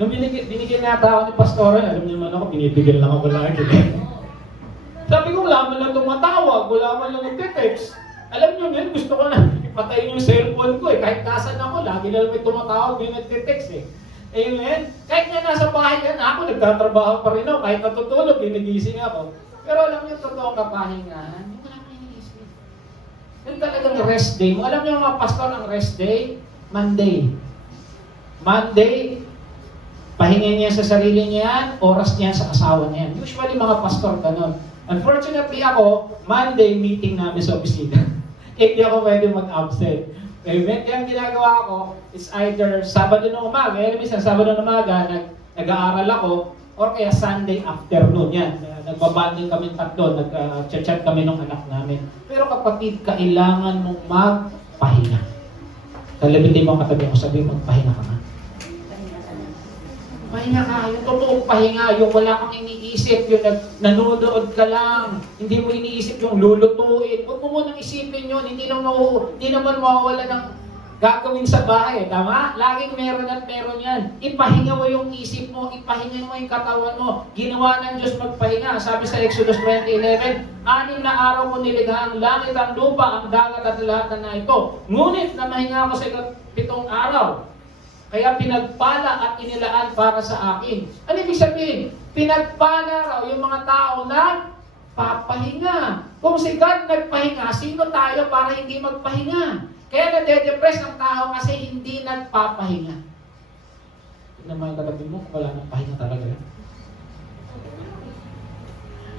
Nung binigyan nata ako ni Pastora, alam niyo man ako, binibigyan lang ako lagi. Sabi ko, wala man lang tumatawag, wala man lang nagte-text. Alam niyo ngayon, gusto ko na ipatayin yung cellphone ko eh. Kahit nasan ako, lagi na lang may tumatawag, may nagte-text eh. Amen? Kahit nga nasa bahay ka na ako, nagtatrabaho pa rin ako. Kahit natutulog, nagising ako. Pero alam niyo, totoo kapahingahan, hindi mo naman iniisip. Yung talagang rest day mo. Alam niyo mga pastor, ang rest day, Monday. Monday, pahinga niya sa sarili niya, oras niya sa asawa niya. Usually mga pastor ganun. Unfortunately ako, Monday meeting namin sa opisina. Hindi ako pwede mag-absent. Amen? Kaya ang ginagawa ko is either Sabado ng umaga, minsan Sabado ng umaga, nag-aaral ako, or kaya Sunday afternoon. Yan, nagbabanding kami tatlo, nag-chat kami ng anak namin. Pero kapatid, kailangan mong magpahinga. Kalabitin mo ang katabi mo, sabi magpahinga ka nga. Pahinga ka, yung totoong pahinga, yung wala kang iniisip, yung nanonood ka lang, hindi mo iniisip yung lulutuin. Huwag mo munang isipin yun, hindi naman mawawala ng gagawin sa bahay, tama? Laging meron at meron yan. Ipahinga mo yung isip mo, ipahinga mo yung katawan mo. Ginawa ng Diyos magpahinga. Sabi sa Exodus 20:11, 6 na araw ko nilikha ang langit, ang lupa, ang dagat at lahat na ito. Ngunit na mahinga ako sa 7 araw. Kaya pinagpala at inilaan para sa akin. Ano ibig sabihin? Pinagpala raw yung mga tao na papahinga. Kung si God nagpahinga, sino tayo para hindi magpahinga? Kaya nade-depress ang tao kasi hindi nagpapahinga. Tignan mo yung katabi mo, wala nang pahinga talaga.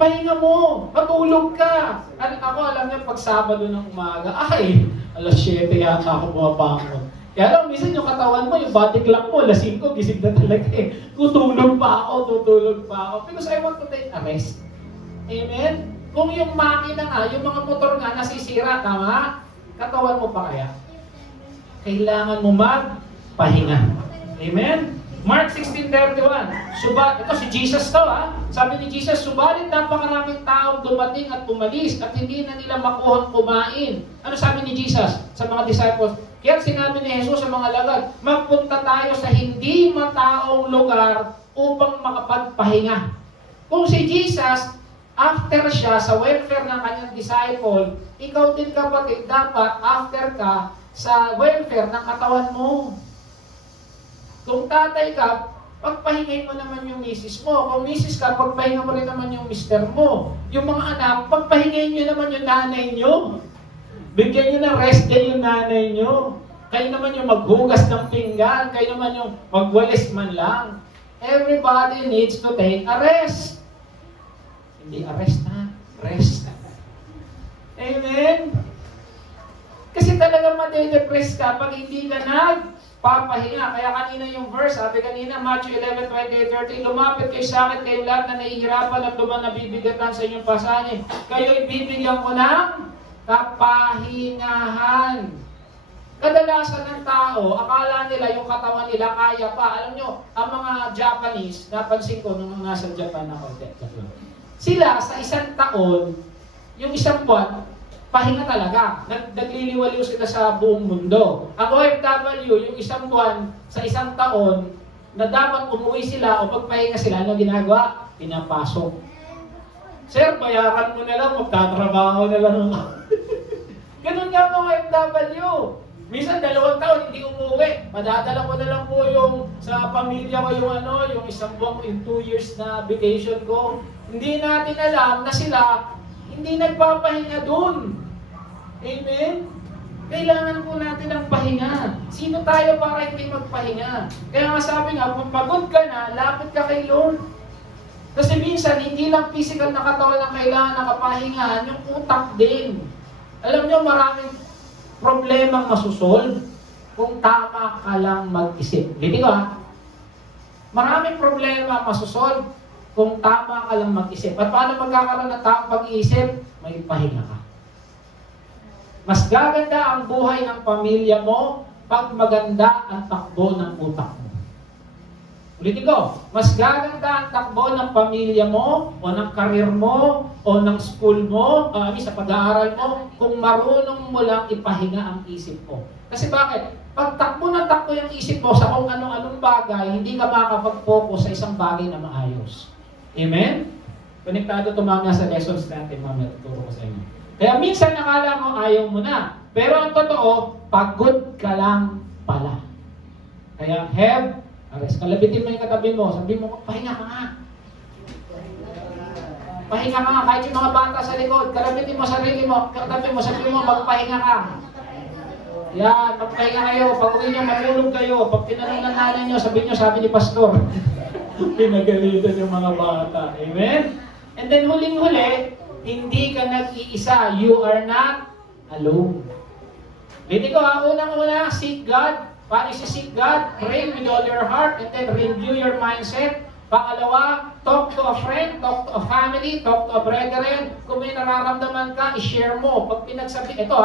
Pahinga mo, matulog ka. Ako, alam niyo, pag Sabado ng umaga, alas 7 yata ako bumabangon. Kaya lang, minsan yung katawan mo, yung body clock mo, alas 5, gising na talaga eh. Tutulog pa ako. Because I want to take a rest. Amen? Kung yung makina nga, yung mga motor nga nasisira, tama? Katawan mo pa kaya? Kailangan mo magpahinga. Amen? Mark 16:31. Ito si Jesus to Sabi ni Jesus, subalit napakaraming taong dumating at umalis at hindi na nila makuhang kumain. Ano sabi ni Jesus sa mga disciples? Kaya sinabi ni Jesus sa mga lagad, magpunta tayo sa hindi mataong lugar upang makapagpahinga. Kung si Jesus after siya sa welfare ng kanyang disciple, ikaw din kapatid, dapat after ka sa welfare ng katawan mo. Kung tatay ka, pagpahingay mo naman yung misis mo. Kung misis ka, pagpahinga mo rin naman yung mister mo. Yung mga anak, pagpahingay nyo naman yung nanay nyo. Bigyan nyo ng rest din yung nanay nyo. Kayo naman yung maghugas ng pinggan. Kayo naman yung magwalis man lang. Everybody needs to take a rest. Hindi arrest na, rest. Amen? Kasi talagang made-depress ka pag hindi ka nagpapahinga. Kaya kanina yung verse, sabi kanina, Matthew 11:28-30, lumapit kayo sa akin, kayo lahat na nahihirapan at nabibigatan sa inyong pasanin. Kayo'y bibigyan ko ng kapahingahan. Kadalasan ng tao, akala nila yung katawan nila kaya pa. Alam nyo, ang mga Japanese, napansin ko nung nasa Japan ako, sila sa isang taon, yung isang buwan, pahinga talaga. Nagliliwaliw sila sa buong mundo. Ang OFW, yung isang buwan sa isang taon, na dapat umuwi sila o magpahinga sila, ano ginagawa? Pinapasok. Sir, bayaran mo na lang, magtatrabaho na lang. Ganun nga mga OFW. Minsan 2 taon hindi umuwi. Madadala ko na lang po yung sa pamilya ko yung isang buwan ko, yung 2 years na vacation ko. Hindi natin alam na sila hindi nagpapahinga dun. Amen? Kailangan po natin ng pahinga. Sino tayo para hindi magpahinga? Kaya nga sabi nga, kung pagod ka na, lapit ka kay Lord. Kasi minsan, hindi lang physical na katawan ang kailangan nakapahingahan, yung utak din. Alam nyo, maraming problemang masusolve kung tama ka lang mag-isip. Hindi ko maraming problema masusolve kung tama ka lang mag-isip. At paano magkakaroon ng tamang pag-iisip? May pahinga ka. Mas gaganda ang buhay ng pamilya mo pag maganda ang takbo ng utak mo. Ulitin ko, mas gaganda ang takbo ng pamilya mo, o ng karir mo, o ng school mo, sa pag-aaral mo, kung marunong mo lang ipahinga ang isip mo. Kasi bakit? Pag takbo ng takbo yung isip mo sa kung anong-anong bagay, hindi ka makakapag-focus sa isang bagay na maayos. Amen? Konektado ito mamaya sa lessons natin, mamaya tuturo ko sa inyo. Kaya minsan nakala mo ayaw mo na. Pero ang totoo, pagod ka lang pala. Kaya have arrest. Kalabitin mo yung katabi mo. Sabi mo, pahinga ka nga. Pahinga ka nga. Kahit yung mga bata sa likod, kalabitin mo sarili mo. Katabi mo, sabi mo, magpahinga ka. Yan, magpahinga kayo. Pag uwi nyo, matulog kayo. Pag tinanong ng nanay nyo, sabi nyo, sabi ni Pastor. Pinagalitan yung mga bata. Amen? And then huling-huli, hindi ka nag-iisa. You are not alone. Hindi ko, unang-una, seek God. Paano si-seek God? Pray with all your heart and then review your mindset. Pangalawa, talk to a friend, talk to a family, talk to a brethren. Kung may nararamdaman ka, i-share mo. Pag pinagsabi, ito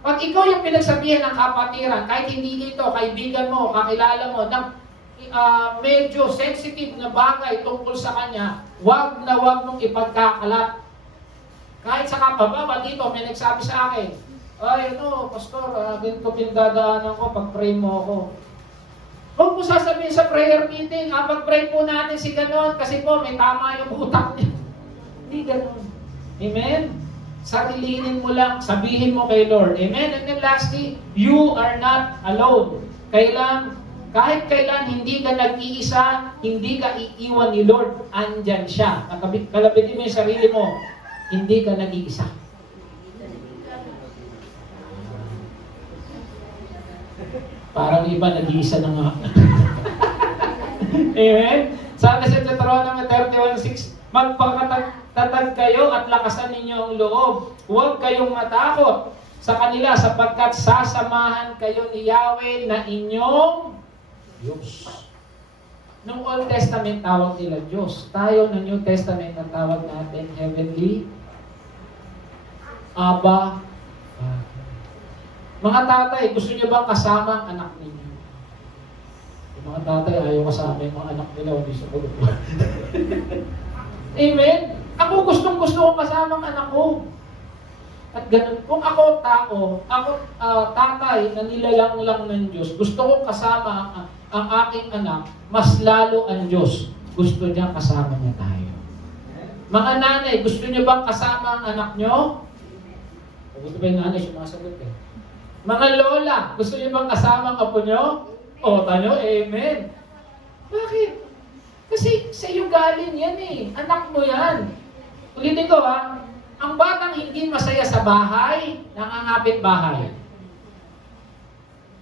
pag ikaw yung pinagsabihan ng kapatiran, kahit hindi dito, kaibigan mo, kakilala mo, ng medyo sensitive na bagay tungkol sa kanya, wag mong ipagkakalat. Kahit sa kapababa dito, may nagsabi sa akin, ay, Pastor, ganito pinagdadaanan ko, pag-pray mo ako. Huwag mo sasabihin sa prayer meeting, pag-pray po natin si ganon, kasi po, may tama yung utak niya. Hindi ganon. Amen? Sarilinin mo lang, sabihin mo kay Lord. Amen? And then lastly, you are not alone. Kahit kailan hindi ka nag-iisa, hindi ka iiwan ni Lord, andyan siya. Kalabitin mo yung sarili mo, hindi ka nag-iisa. Parang iba nag-iisa na nga. Amen? Sabi sa Deuteronomy 31:6, magpakatatag kayo at lakasan ninyo ang loob. Huwag kayong matakot sa kanila sapagkat sasamahan kayo ni Yahweh na inyong Diyos. Nung Old Testament tawag nila Diyos. Tayo ng New Testament ang tawag natin Heavenly Abba. Mga tatay, gusto niyo bang kasama ang anak ninyo? Yung mga tatay, ayaw kasama yung mga anak nila, hindi sa kulot. Amen? Ako gustong-gusto ko kasama ang anak ko. At ganun, kung ako tatay na nilalang lang ng Diyos, gusto ko kasama ang aking anak, mas lalo ang Diyos. Gusto niya kasama niya tayo. Mga nanay, gusto niyo bang kasama ang anak niyo? Gusto ba yung nanay sumasagot eh? Mga lola, gusto niyo bang kasama ang apo niyo? O, tanyo, amen. Bakit? Kasi sa iyo galing yan eh. Anak mo yan. Ulitin ko ha, ang batang hindi masaya sa bahay, nangangapit bahay.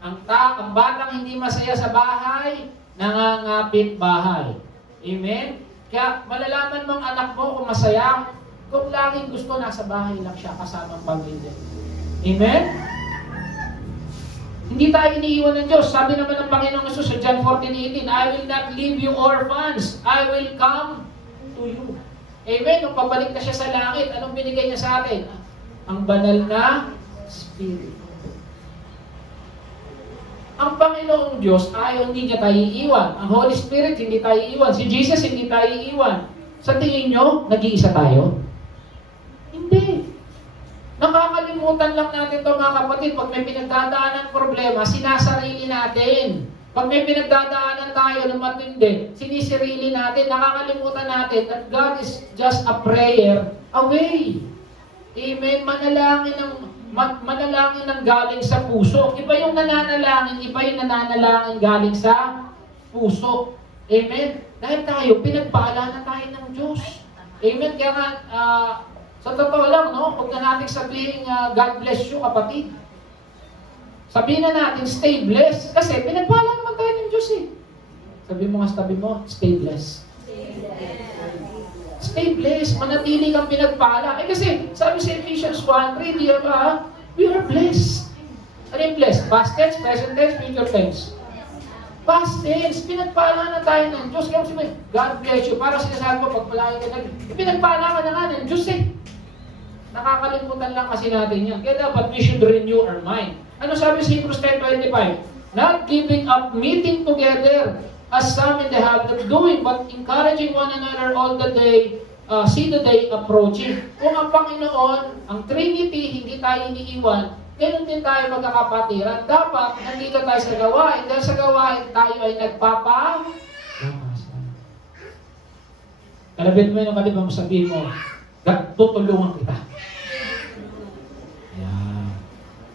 Ang batang hindi masaya sa bahay, nangangapit bahay. Amen? Kaya malalaman mong anak mo kung masaya, kung laging gusto nasa bahay lang siya kasama ang pamilya. Amen? Hindi tayo iniiwan ng Diyos. Sabi naman ng Panginoong Jesus sa John 14:18, I will not leave you orphans. I will come to you. Amen? Nung pabalik na siya sa langit, anong binigay niya sa atin? Ang banal na Spirit. Ang Panginoong Diyos ayaw hindi niya tayo iiwan. Ang Holy Spirit hindi tayo iiwan. Si Jesus hindi tayo iiwan. Sa tingin nyo, nag-iisa tayo? Hindi. Nakakalimutan lang natin ito mga kapatid. Pag may pinagdadaanan problema, sinasarili natin. Pag may pinagdadaanan tayo ng matindi, sinisirili natin, nakakalimutan natin that God is just a prayer away. Amen? Manalangin ng galing sa puso. Iba yung nananalangin, iba yung nananalangin galing sa puso. Amen? Dahil tayo, pinagpala na tayo ng Diyos. Amen? Kaya nga, sa totoo lang, no? Huwag na natin sabihin, God bless you, kapatid. Sabihin na natin, stay blessed. Kasi pinagpala naman tayo ng Diyos eh. Sabi mo nga sa tabi mo, stay blessed. Stay blessed. Manatili kang pinagpala. Eh kasi, sabi sa Ephesians 1:3, di ba? We are blessed. Ano yung blessed? Past tense, present tense, future tense. Past tense. Pinagpala na tayo ng Diyos. Kaya sabi, God bless you. Para sinasabi mo, pagpalain ka na, pinagpala ka na nga ng Diyos eh. Nakakalimutan lang kasi natin yan. Kaya dapat we should renew our mind. Ano sabi sa Hebrews 10:25? Not giving up meeting together as some in the habit of doing, but encouraging one another all the day, see the day approaching. Kung ang Panginoon, ang Trinity, hindi tayo iniiwan, ganoon din tayo magkakapatiran. Dapat, nandito tayo sa gawain. Dahil sa gawain, tayo ay nagpapalamasan. Kalabit mo yun ang kalibang sabihin mo, tutulungan kita. Ayan.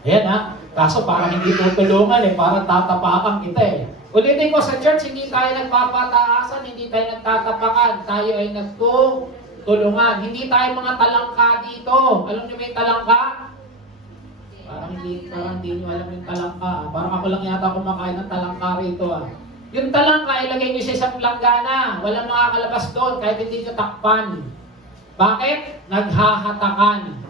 Ayan ha. Kaso parang hindi tutulungan eh, parang tatapakan kita eh. Ulitin ko sa church, hindi tayo nagpapataasan, hindi tayo nagtatapakan, tayo ay nagtutulungan. Hindi tayo mga talangka dito. Alam niyo ba yung talangka? Parang hindi niyo alam yung talangka. Parang ako lang yata kumakain ng talangka rito ah. Yung talangka, ilagay niyo sa isang planggana. Walang makakalabas doon kahit hindi niyo takpan. Bakit? Naghahatakan.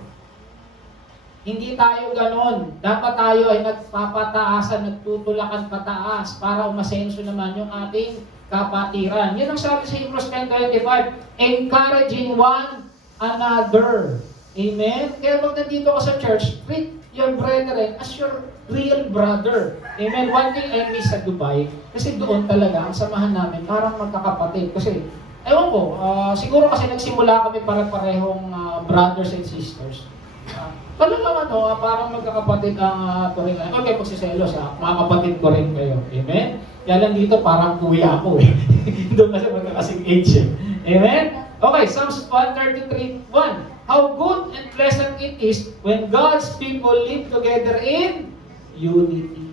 Hindi tayo ganon. Dapat tayo ay nagpapataasan, nagtutulakan pataas para umasenso naman yung ating kapatiran. Yan ang sabi sa Hebrews 10:25, encouraging one another. Amen? Kaya pag nandito ka sa church, treat your brethren as your real brother. Amen? One thing I miss sa Dubai, kasi doon talaga, ang samahan namin, parang magkakapatid. Kasi, ewan ko, siguro kasi nagsimula kami parang-parehong brothers and sisters. Talagang parang magkakapatid ang turing. Okay, pagsiselos mga kapatid ko rin kayo. Amen? Kaya lang dito parang kuya ako eh. Doon kasi magkakasing age eh. Amen? Okay, Psalms 133:1. How good and pleasant it is when God's people live together in unity.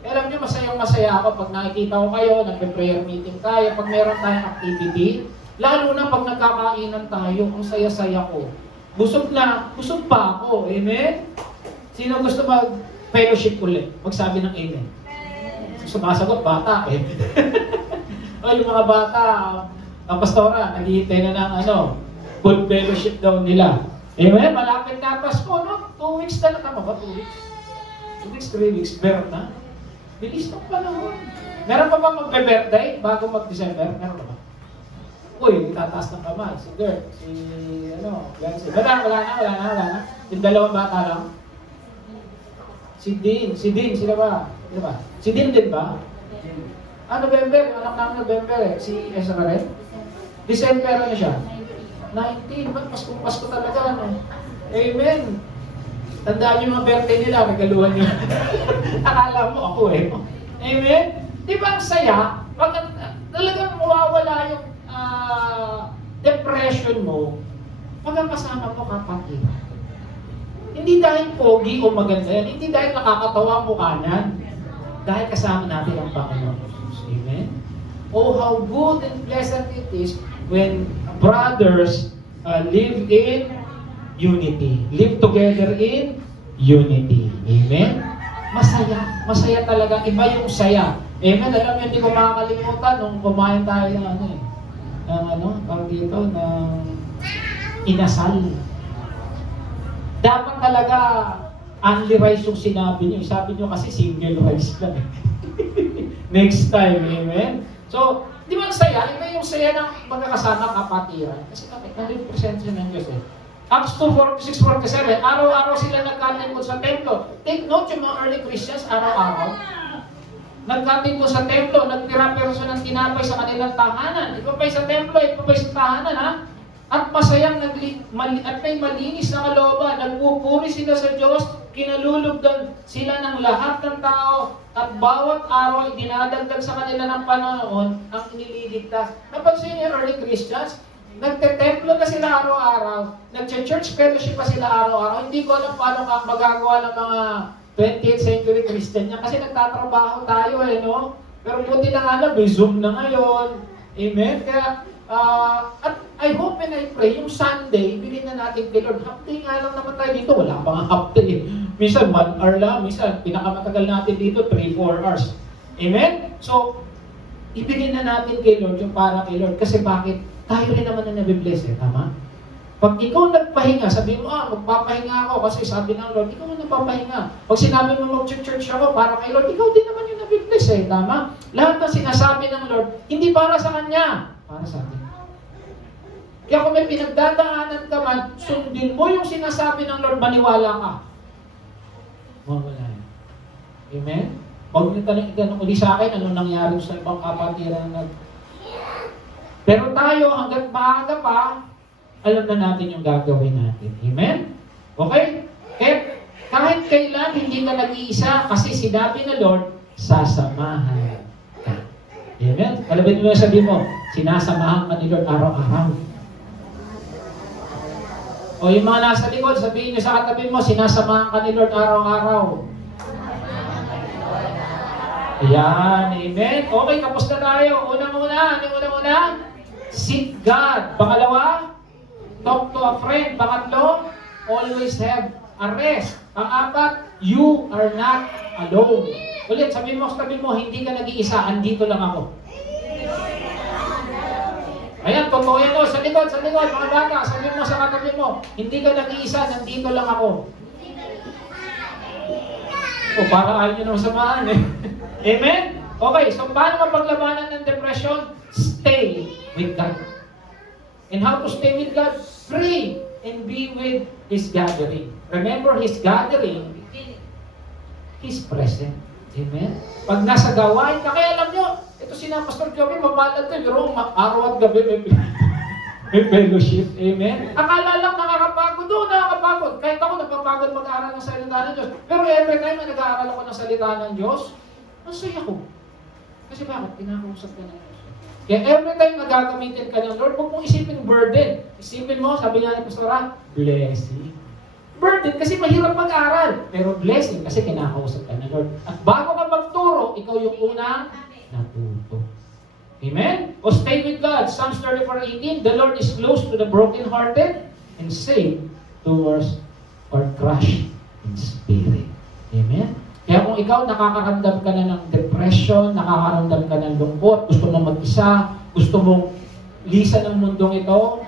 Alam niyo, masayang-masaya ako pag nakikita ko kayo, nagpe-prayer meeting tayo, pag meron tayong activity, lalo na pag nagkakainan tayo, ang saya-saya ko. Busog pa ako. Amen? Sino gusto mag-fellowship ulit? Magsabi ng amen. Sumasagot, bata eh. O yung mga bata, ang pastora, naghihintay na ng full fellowship daw nila. Amen? Malapit na Pasko, no? 2 weeks na tama ba? 2 weeks? 2 weeks, 3 weeks, meron na. Bilis ng panahon. Meron pa ba magbe-birthday bago mag-December? Meron pa ba? Uy, tataas ng kamay. Si Gert, Glency. Wala na. Yung dalawang bata lang. Si Dean, sila ba? Si Dean din ba? November, yung anak namin November eh. Si Ezra rin? December na siya? 19. Ba't Pasko talaga, Amen. Tandaan yung mga birthday nila, regaluhan nyo. Akala mo ako eh. Amen? Di ba ang saya? Pag talagang mawawala yung depression depression mo, pagkakasama mo kapatiran. Hindi dahil pogi o maganda yan, hindi dahil nakakatawa ang mukha niyan, dahil kasama natin ang Panginoon. Amen? Oh, how good and pleasant it is when brothers live in unity. Live together in unity. Amen? Masaya. Masaya talaga. Iba yung saya. Amen? Alam niyo, hindi ko makakalimutan nung kumain tayo ng ng inasal. Dapat talaga only rice yung sinabi niyo. Sabi niyo kasi single rice lang. Next time, amen? So, di ba ang saya? Iba yung saya ng magkakasama kapatiran. Kasi 100% yun ng Diyos eh. Acts 2:46-47, araw-araw sila nagkatingkod sa templo. Take note yung mga early Christians, araw-araw. Nagkatingkod sa templo, nagpira-piraso ng tinapay sa kanilang tahanan. Ipapay sa templo, ipapay sa tahanan, ha? At masayang at may malinis na kalooban. Nagpupuri sila sa Diyos, kinalulugdan sila ng lahat ng tao, at bawat araw ay dinadagdag sa kanila ng Panginoon ang inililigtas. Napansin niyo early Christians, nagte-templo na sila araw-araw, nagche-church fellowship pa sila araw-araw. Hindi ko alam paano magagawa ng mga 20th century Christian niya kasi nagtatrabaho tayo no? Pero buti na nga na, may Zoom na ngayon. Amen? Kaya, at I hope and I pray, yung Sunday, bilhin na natin kay Lord. Half day nga lang naman tayo dito. Wala pa nga half day. Minsan 1 hour lang. Minsan, pinakamatagal natin dito, 3-4 hours. Amen? So, ibigin na natin kay Lord yung para kay Lord. Kasi bakit? Tayo rin naman na nabibless tama? Pag ikaw nagpahinga, sabihin mo, magpapahinga ako kasi sabi ng Lord, ikaw ang nagpapahinga. Pag sinabi mo mag-church ako para kay Lord, ikaw din naman yung nabibless tama? Lahat ng sinasabi ng Lord, hindi para sa Kanya, para sa atin. Kaya kung may pinagdadaanan ka man, sundin mo yung sinasabi ng Lord, maniwala ka. Wala yan. Amen? Huwag niyo tanong uli sa akin, anong nangyari sa ibang kapatiran na pero tayo, hanggat maaga pa, alam na natin yung gagawin natin. Amen? Okay? Kahit kailan hindi ka nag-iisa kasi sinabi ng Lord, sasamahan ka. Amen? Kalabit mo yung sabi mo, sinasamahan ka ni Lord araw-araw. O yung mga nasa likod, sabihin nyo sa katabi mo, sinasamahan ka ni Lord araw-araw. Ayan, amen. Okay, tapos na tayo. Unang-una, ano yung unang-una? Seek God. Pangalawa, talk to a friend. Pangatlo, always have a rest. Pang-apat, you are not alone. Ulit, sabihin mo sa tabi mo, hindi ka nag-iisa, andito lang ako. Ayan, totoo yan o. Sa likod, mga bata, sabihin mo sa katabi mo, hindi ka nag-iisa, nandito lang ako. O, para ayaw nyo naman samahan eh. Amen? Okay, so paano mapaglabanan ng depression? Stay with God. And how to stay with God? Pray and be with His gathering. Remember, His gathering, His present. Amen? Pag nasa gawain ka, kaya alam nyo, ito sina Pastor Joby, mapalad to, pero araw at gabi may fellowship. Amen? Akala lang nakakapagod doon, nakakapagod. Kahit ako nagpapagod mag-aaral ng salita ng Diyos. Pero every time na nag-aaral ako ng salita ng Diyos, masaya ko. Kasi bakit? Kinakausap ka ng Diyos. Kaya every time na gagamitin ka ng Lord, huwag mong isipin burden. Isipin mo, sabi nga ni Pastora, blessing. Burden kasi mahirap mag-aral. Pero blessing kasi kinakausap ka ng Lord. At bago ka magturo, ikaw yung unang natuto. Amen? O stay with God. Psalms 34:18, the Lord is close to the brokenhearted and safe towards or crushed in spirit. Amen? Kaya kung ikaw nakakaramdam ka na ng depression, nakakaramdam ka ng lungkot, gusto mong mag-isa, gusto mong lisan ng mundong ito,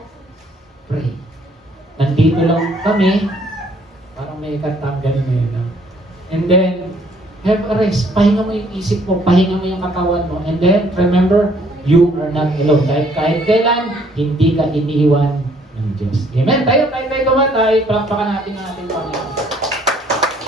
pray. Nandito lang kami, parang may katanggal mo yun. And then, have a rest. Pahinga mo yung isip mo, pahinga mo yung katawan mo. And then, remember, you are not alone. Kahit kailan, hindi ka iniiwan ng Diyos. Amen? Tayo tumatay, palakpakan natin ang ating Panginoon.